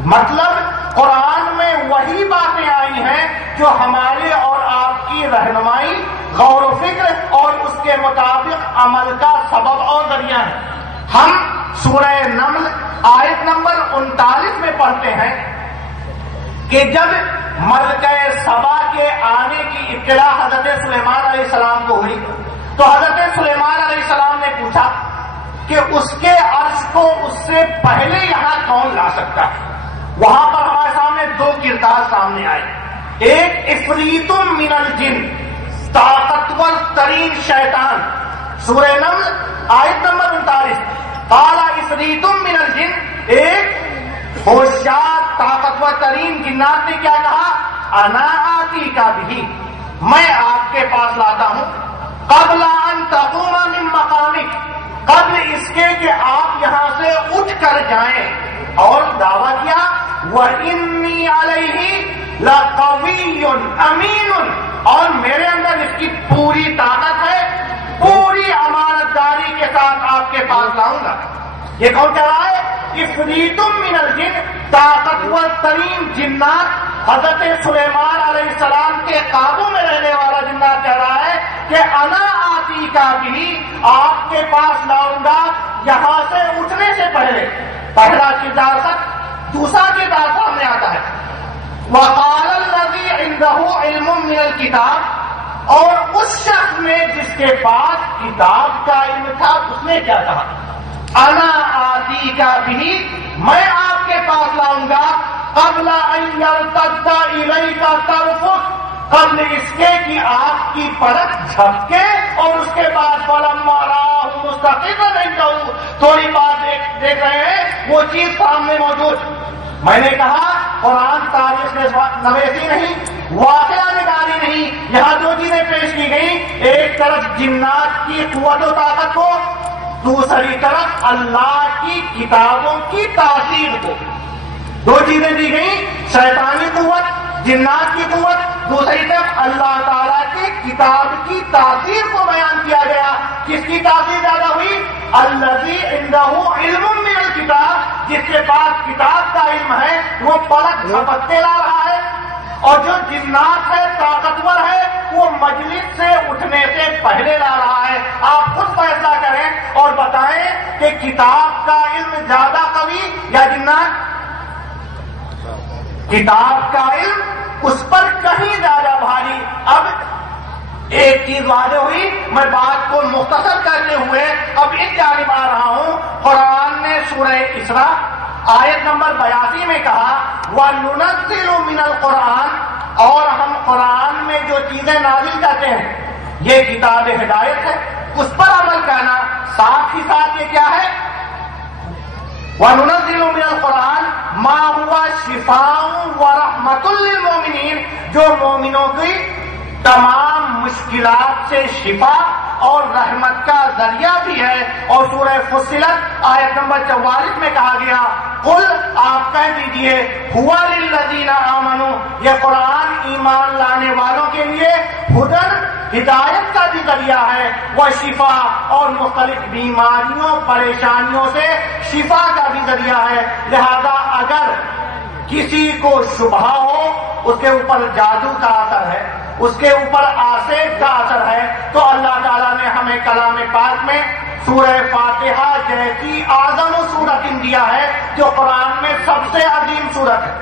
مطلب قرآن میں وہی باتیں آئی ہیں جو ہمارے اور آپ کی رہنمائی، غور و فکر اور اس کے مطابق عمل کا سبب اور ذریعہ ہے۔ ہم سورہ نمل آیت نمبر 39 میں پڑھتے ہیں کہ جب ملکہ سبا کے آنے کی اطلاع حضرت سلیمان علیہ السلام کو ہوئی تو حضرت سلیمان علیہ السلام نے پوچھا کہ اس کے عرش کو اس سے پہلے یہاں کون لا سکتا ہے۔ وہاں پر ہمارے سامنے دو کردار سامنے آئے، ایک عفریت من الجن، طاقتور ترین شیطان، سورہ نمل آیت نمبر 39، قال عفریت من الجن، ایک ہوشیار طاقتور ترین جنات نے کیا کہا، انا آتی کا بھی، میں آپ کے پاس لاتا ہوں، قبل ان تقوم من مقامک، قبل اس کے کہ آپ یہاں سے اٹھ کر جائیں، اور دعویٰ کیا وَإِنِّي عَلَيْهِ لَقَوِيٌّ أَمِينٌ، اور میرے اندر اس کی پوری طاقت ہے، پوری امانت داری کے ساتھ آپ کے پاس لاؤں گا۔ یہ کون کہہ رہا ہے؟ عفریت من الجن، طاقتور ترین جنات، حضرت سلیمان علیہ السلام کے قابو میں رہنے والا جنات کہہ رہا ہے کہ انا آتی کا بھی، آپ کے پاس لاؤں گا یہاں سے اٹھنے سے پہلے۔ پہلا کردار تک، دوسرا کردار سامنے آتا ہے، وقال الذی عنده علم من الکتاب، اور اس شخص نے جس کے پاس کتاب کا علم تھا اس نے کیا کہا؟ انا آتی کا بھی، میں آپ کے پاس لاؤں گا قبل ان یرتد الیک طرفک، قبل اس کے کہ آپ کی پلک جھپکے، اور اس کے بعد فلما رآہ مستقرا عنده، تھوڑی بات دیکھ رہے ہیں وہ چیز سامنے موجود۔ میں نے کہا قرآن تاریخ میں نویسی نہیں، واقعہ نگاری نہیں، یہاں دو چیزیں پیش کی گئی، ایک طرف جنات کی قوت و طاقت کو، دوسری طرف اللہ کی کتابوں کی تاثیر کو۔ دو چیزیں دی گئی، شیطانی قوت، جنات کی قوت، دوسری طرف اللہ تعالیٰ کی کتاب کی تاثیر کو بیان کیا گیا۔ کس کی تاثیر زیادہ ہوئی؟ الذی عندہ علم من الکتاب، جس کے پاس کتاب کا علم ہے وہ پلک جھپکتے لا رہا ہے، اور جو جنات ہے طاقتور ہے وہ مجلس سے اٹھنے سے پہلے لا رہا ہے۔ آپ خود فیصلہ کریں اور بتائیں کہ کتاب کا علم زیادہ قوی یا جنات؟ کتاب کا علم اس پر کہیں زیادہ بھاری۔ اب ایک چیز واضح ہوئی، میں بات کو مختصر کرتے ہوئے اب اس جانب آ رہا ہوں۔ قرآن نے سورہ اسراء آیت نمبر 82 میں کہا وَنُنَزِّلُ مِنَ الْقُرْآنِ، اور ہم قرآن میں جو چیزیں نازل کرتے ہیں یہ کتاب ہدایت ہے، اس پر عمل کرنا، ساتھ ہی ساتھ یہ کیا ہے؟ وَنُنَزِّلُ مِنَ الْقُرْآنِ مَا هُوَ شِفَاءٌ وَرَحْمَةٌ لِّلْمُؤْمِنِينَ، جو مومنوں کی تمام مشکلات سے شفا اور رحمت کا ذریعہ بھی ہے۔ اور سورہ فصلت آیت نمبر 44 میں کہا گیا قل، آپ کہہ دیجئے ہوا للذین آمنوا، یہ قرآن ایمان لانے والوں کے لیے ہدن، ہدایت کا بھی ذریعہ ہے، وہ شفا اور مختلف بیماریوں پریشانیوں سے شفا کا بھی ذریعہ ہے۔ لہذا اگر کسی کو شبہ ہو اس کے اوپر جادو کا اثر ہے، اس کے اوپر آسیب کا اثر ہے، تو اللہ تعالیٰ نے ہمیں کلام پاک میں سورہ فاتحہ جیسی اعظم سورت دیا ہے جو قرآن میں سب سے عظیم سورت ہے۔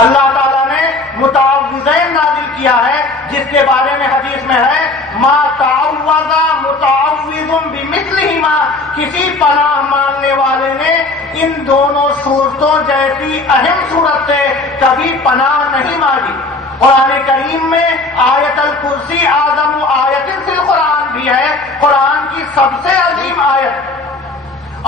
اللہ تعالیٰ نے متعوذین نازل کیا ہے جس کے بارے میں حدیث میں ہے ما تعوذ متعوذ بمثلہما، کسی پناہ مانگنے والے نے ان دونوں صورتوں جیسی اہم صورت سے کبھی پناہ نہیں مانگی۔ قرآن کریم میں آیت الکرسی اعظم آیت فی القرآن بھی ہے، قرآن کی سب سے عظیم آیت،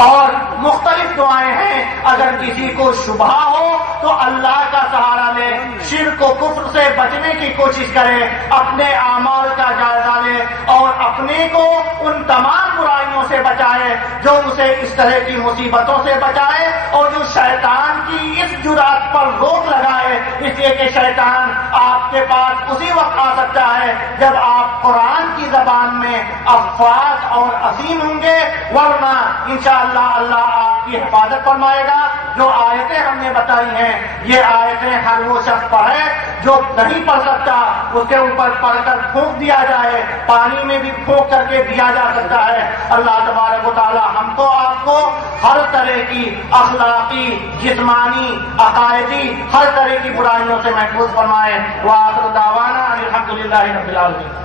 اور مختلف دعائیں ہیں۔ اگر کسی کو شبہ ہو تو اللہ کا سہارا لے، شرک و کفر سے بچنے کی کوشش کرے، اپنے اعمال کا جائزہ لے اور اپنے کو ان تمام برائیوں سے بچائے جو اسے اس طرح کی مصیبتوں سے بچائے، اور جو شیطان کی اس جرات پر روک لگائے، اس لیے کہ شیطان آپ کے پاس اسی وقت آ سکتا ہے جب آپ قرآن کی زبان میں افواج اور عظیم ہوں گے، ورنہ انشاءاللہ اللہ آپ کی حفاظت فرمائے گا۔ جو آیتیں ہم نے بتائی ہیں یہ آیتیں ہر وہ شخص پڑھے جو نہیں پڑھ سکتا، اس کے اوپر پڑھ کر پھونک دیا جائے، پانی میں بھی پھونک کر کے دیا جا سکتا ہے۔ اللہ تبارک و تعالی ہم کو آپ کو ہر طرح کی اخلاقی، جسمانی، عقائدی، ہر طرح کی برائیوں سے محفوظ فرمائے۔ وآخر دعوانا ان الحمدللہ رب العالمین۔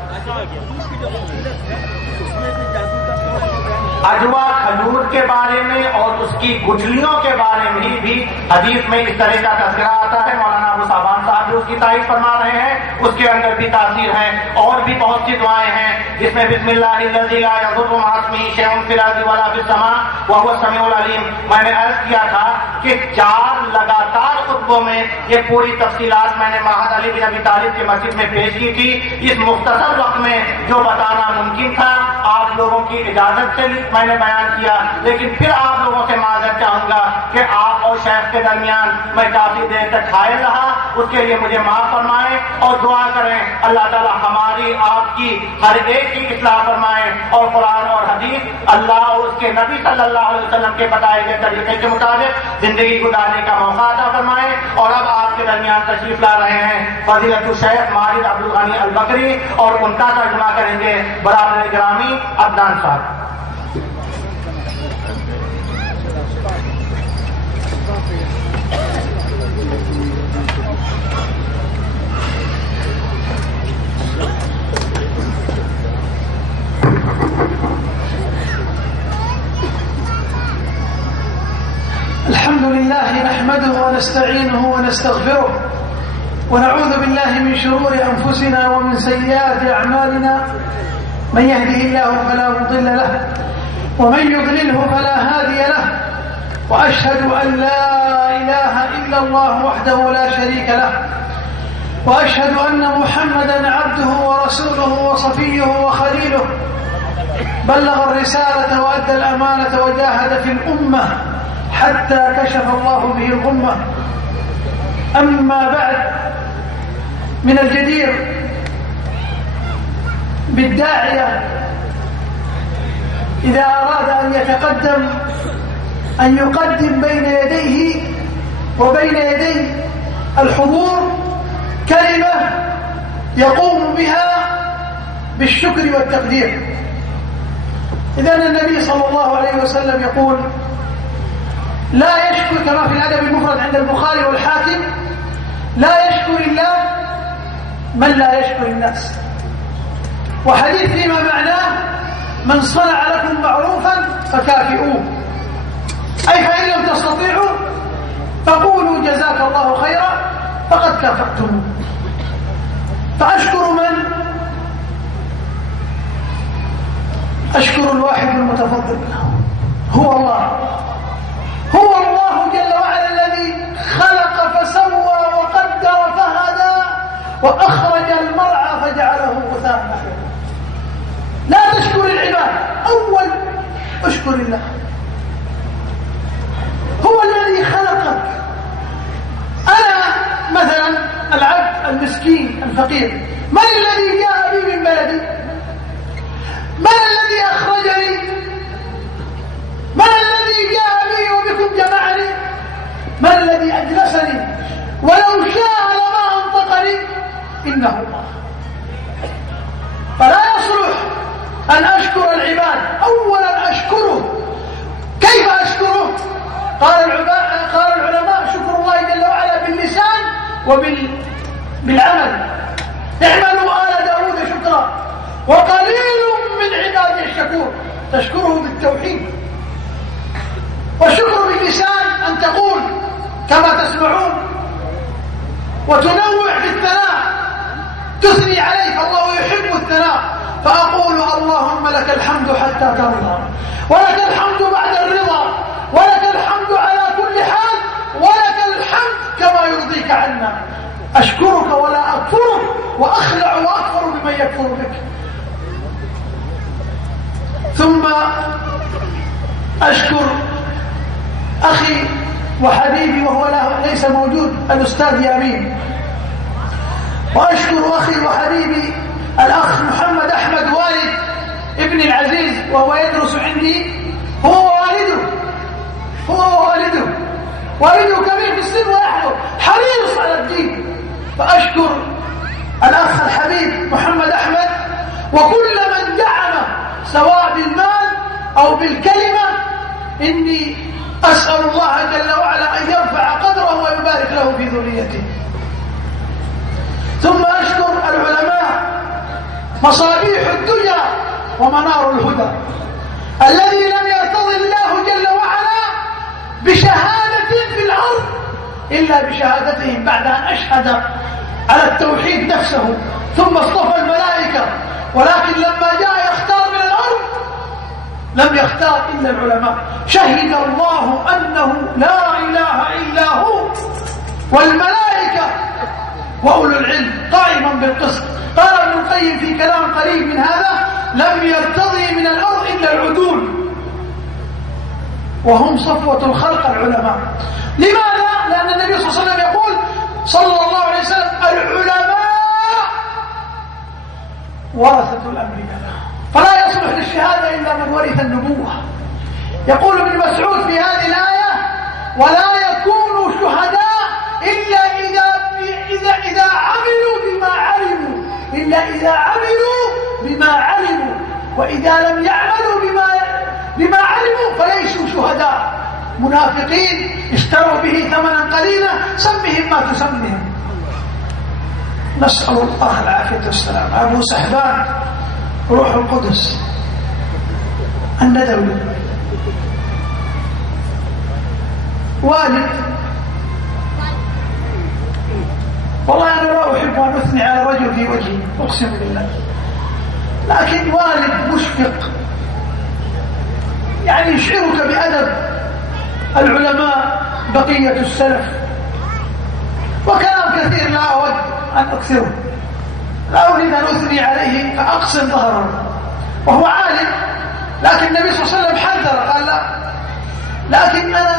اجوا کھجور کے بارے میں اور اس کی گٹھلیوں کے بارے میں بھی حدیث میں اس طرح کا تذکرہ آتا ہے۔ مولانا ابو صابان صاحب جو اس کی تعریف فرما رہے ہیں اس کے اندر بھی تاثیر ہے، اور بھی بہت سی دعائیں ہیں جس میں بسم اللہ الذی لا یضر مع اسمہ شیء فی الارض ولا فی السماء وهو السمیع العلیم۔ میں نے عرض کیا تھا کہ 4 لگاتار خطبوں میں یہ پوری تفصیلات میں نے معہد علی بن ابی طالب کی مسجد میں پیش کی تھی۔ اس مختصر وقت میں جو بتانا ممکن تھا آپ لوگوں کی اجازت سے میں نے بیان کیا، لیکن پھر آپ لوگوں سے معذرت چاہوں گا کہ آپ اور شیخ کے درمیان میں کافی دیر تک حائل رہا، اس کے لیے مجھے معاف فرمائیں اور دعا کریں اللہ تعالی ہماری آپ کی ہر ایک کی اصلاح فرمائے، اور قرآن اور حدیث اللہ اور اس کے نبی صلی اللہ علیہ وسلم کے بتائے گئے طریقے کے مطابق زندگی گزارنے کا موقع عطا فرمائے۔ اور اب آپ کے درمیان تشریف لا رہے ہیں فضیلت الشیخ ماجد عبدالغنی البکری، اور ان کا ترجمہ کریں گے برادر گرامی عدنان صاحب۔ لله نحمده ونستعينه ونستغفره ونعوذ بالله من شرور أنفسنا ومن سيئات أعمالنا. من يهده الله فلا مضل له ومن يضلله فلا هادي له، وأشهد أن لا إله إلا الله وحده لا شريك له، وأشهد أن محمدا عبده ورسوله وصفيه وخليله، بلغ الرسالة وأدى الأمانة وجاهد في الأمة حتى كشف الله به الغمة. أما بعد، من الجدير بالداعية إذا أراد أن يتقدم أن يقدم بين يديه وبين يدي الحضور كلمة يقوم بها بالشكر والتقدير. إذن النبي صلى الله عليه وسلم يقول: لا يشكر، كما في الأدب المفرد عند البخاري والحاكم: لا يشكر الله من لا يشكر الناس. وحديث فيما معناه: من صنع لكم معروفا فكافئوه، أي فإن لم تستطيعوا فقولوا جزاك الله خيرا فقد كافأتم. فأشكر من؟ أشكر الواحد المتفضل، هو الله، هو الله جل وعلا الذي خلق فسوى وقدر فهدى وأخرج المرعى فجعله غثاء نحوا. لا تشكر العباد، أول اشكر الله. هو الذي خلقك. أنا مثلا العبد المسكين الفقير، من الذي جاء بي من بلدي؟ من الذي أخرجني؟ من الذي جاء بي وبكم جمعني؟ من الذي أجلسني ولو شاء لما أنطقني؟ إنه الله. فلا يصلح أن أشكر العباد، أولا أشكره. كيف أشكره؟ قال العلماء: شكر الله جل وعلا باللسان وبالعمل. اعملوا آل داود شكرا وقليل من عبادي الشكور. تشكره بالتوحيد. والشكر باللسان أن تقول كما تسمعون وتنوع في الثناء، تثني عليه، فالله يحب الثناء. فأقول: اللهم لك الحمد حتى ترضى، ولك الحمد بعد الرضا، ولك الحمد على كل حال، ولك الحمد كما يرضيك عنا. أشكرك ولا أكفرك، وأخلع وأكفر بمن يكفر بك. ثم أشكر أخي وحبيبي وهو ليس موجود، الأستاذ يامين. وأشكر أخي وحبيبي الأخ محمد أحمد والد ابن العزيز، وهو يدرس عندي. هو والده كبير في السن ويحضر، حريص على الدين. فأشكر الأخ الحبيب محمد أحمد وكل من دعمه سواء بالمال أو بالكلمة. إني أسأل الله جل وعلا أن يرفع قدره ويبارك له في ذريته. ثم أشكر العلماء مصابيح الدنيا ومنار الهدى، الذي لم يرتضي الله جل وعلا بشهادة في الأرض إلا بشهادتهم بعد أن أشهد على التوحيد نفسه، ثم اصطفى الملائكة. ولكن لما جاء يختار من الأرض لم يختار إلا العلماء. شهد الله أنه لا إله إلا هو والملائكة وأولو العلم قائما بالقسط. قال ابن القيم في كلام قريب من هذا: لم يرتضي من الأرض إلا العدول، وهم صفوة الخلق العلماء. لماذا؟ لأن النبي صلى الله عليه وسلم يقول صلى الله عليه وسلم: العلماء ورثة الأنبياء. فلا يصلح للشهادة إلا من ورث النبوة. يقول ابن مسعود في هذه الآية: ولا يكونوا شهداء إلا إذا عملوا بما علموا، وإذا لم يعملوا بما علموا فليسوا شهداء. منافقين اشتروا به ثمنا قليلا، سمهم ما تسمهم. نسأل الله العافية والسلام. أبو سحبان روح القدس الندوي، والد والله أنا لا أحب أن أثني على رجل في وجهه أقسم بالله، لكن والد مشفق يعني يشعرك بأدب العلماء بقية السلف، وكلام كثير لا أود أن أكثره، لا أريد أن أثني عليه فأقسم ظهره، وهو عالم، لكن النبي صلى الله عليه وسلم حذر قال لا، لكن أنا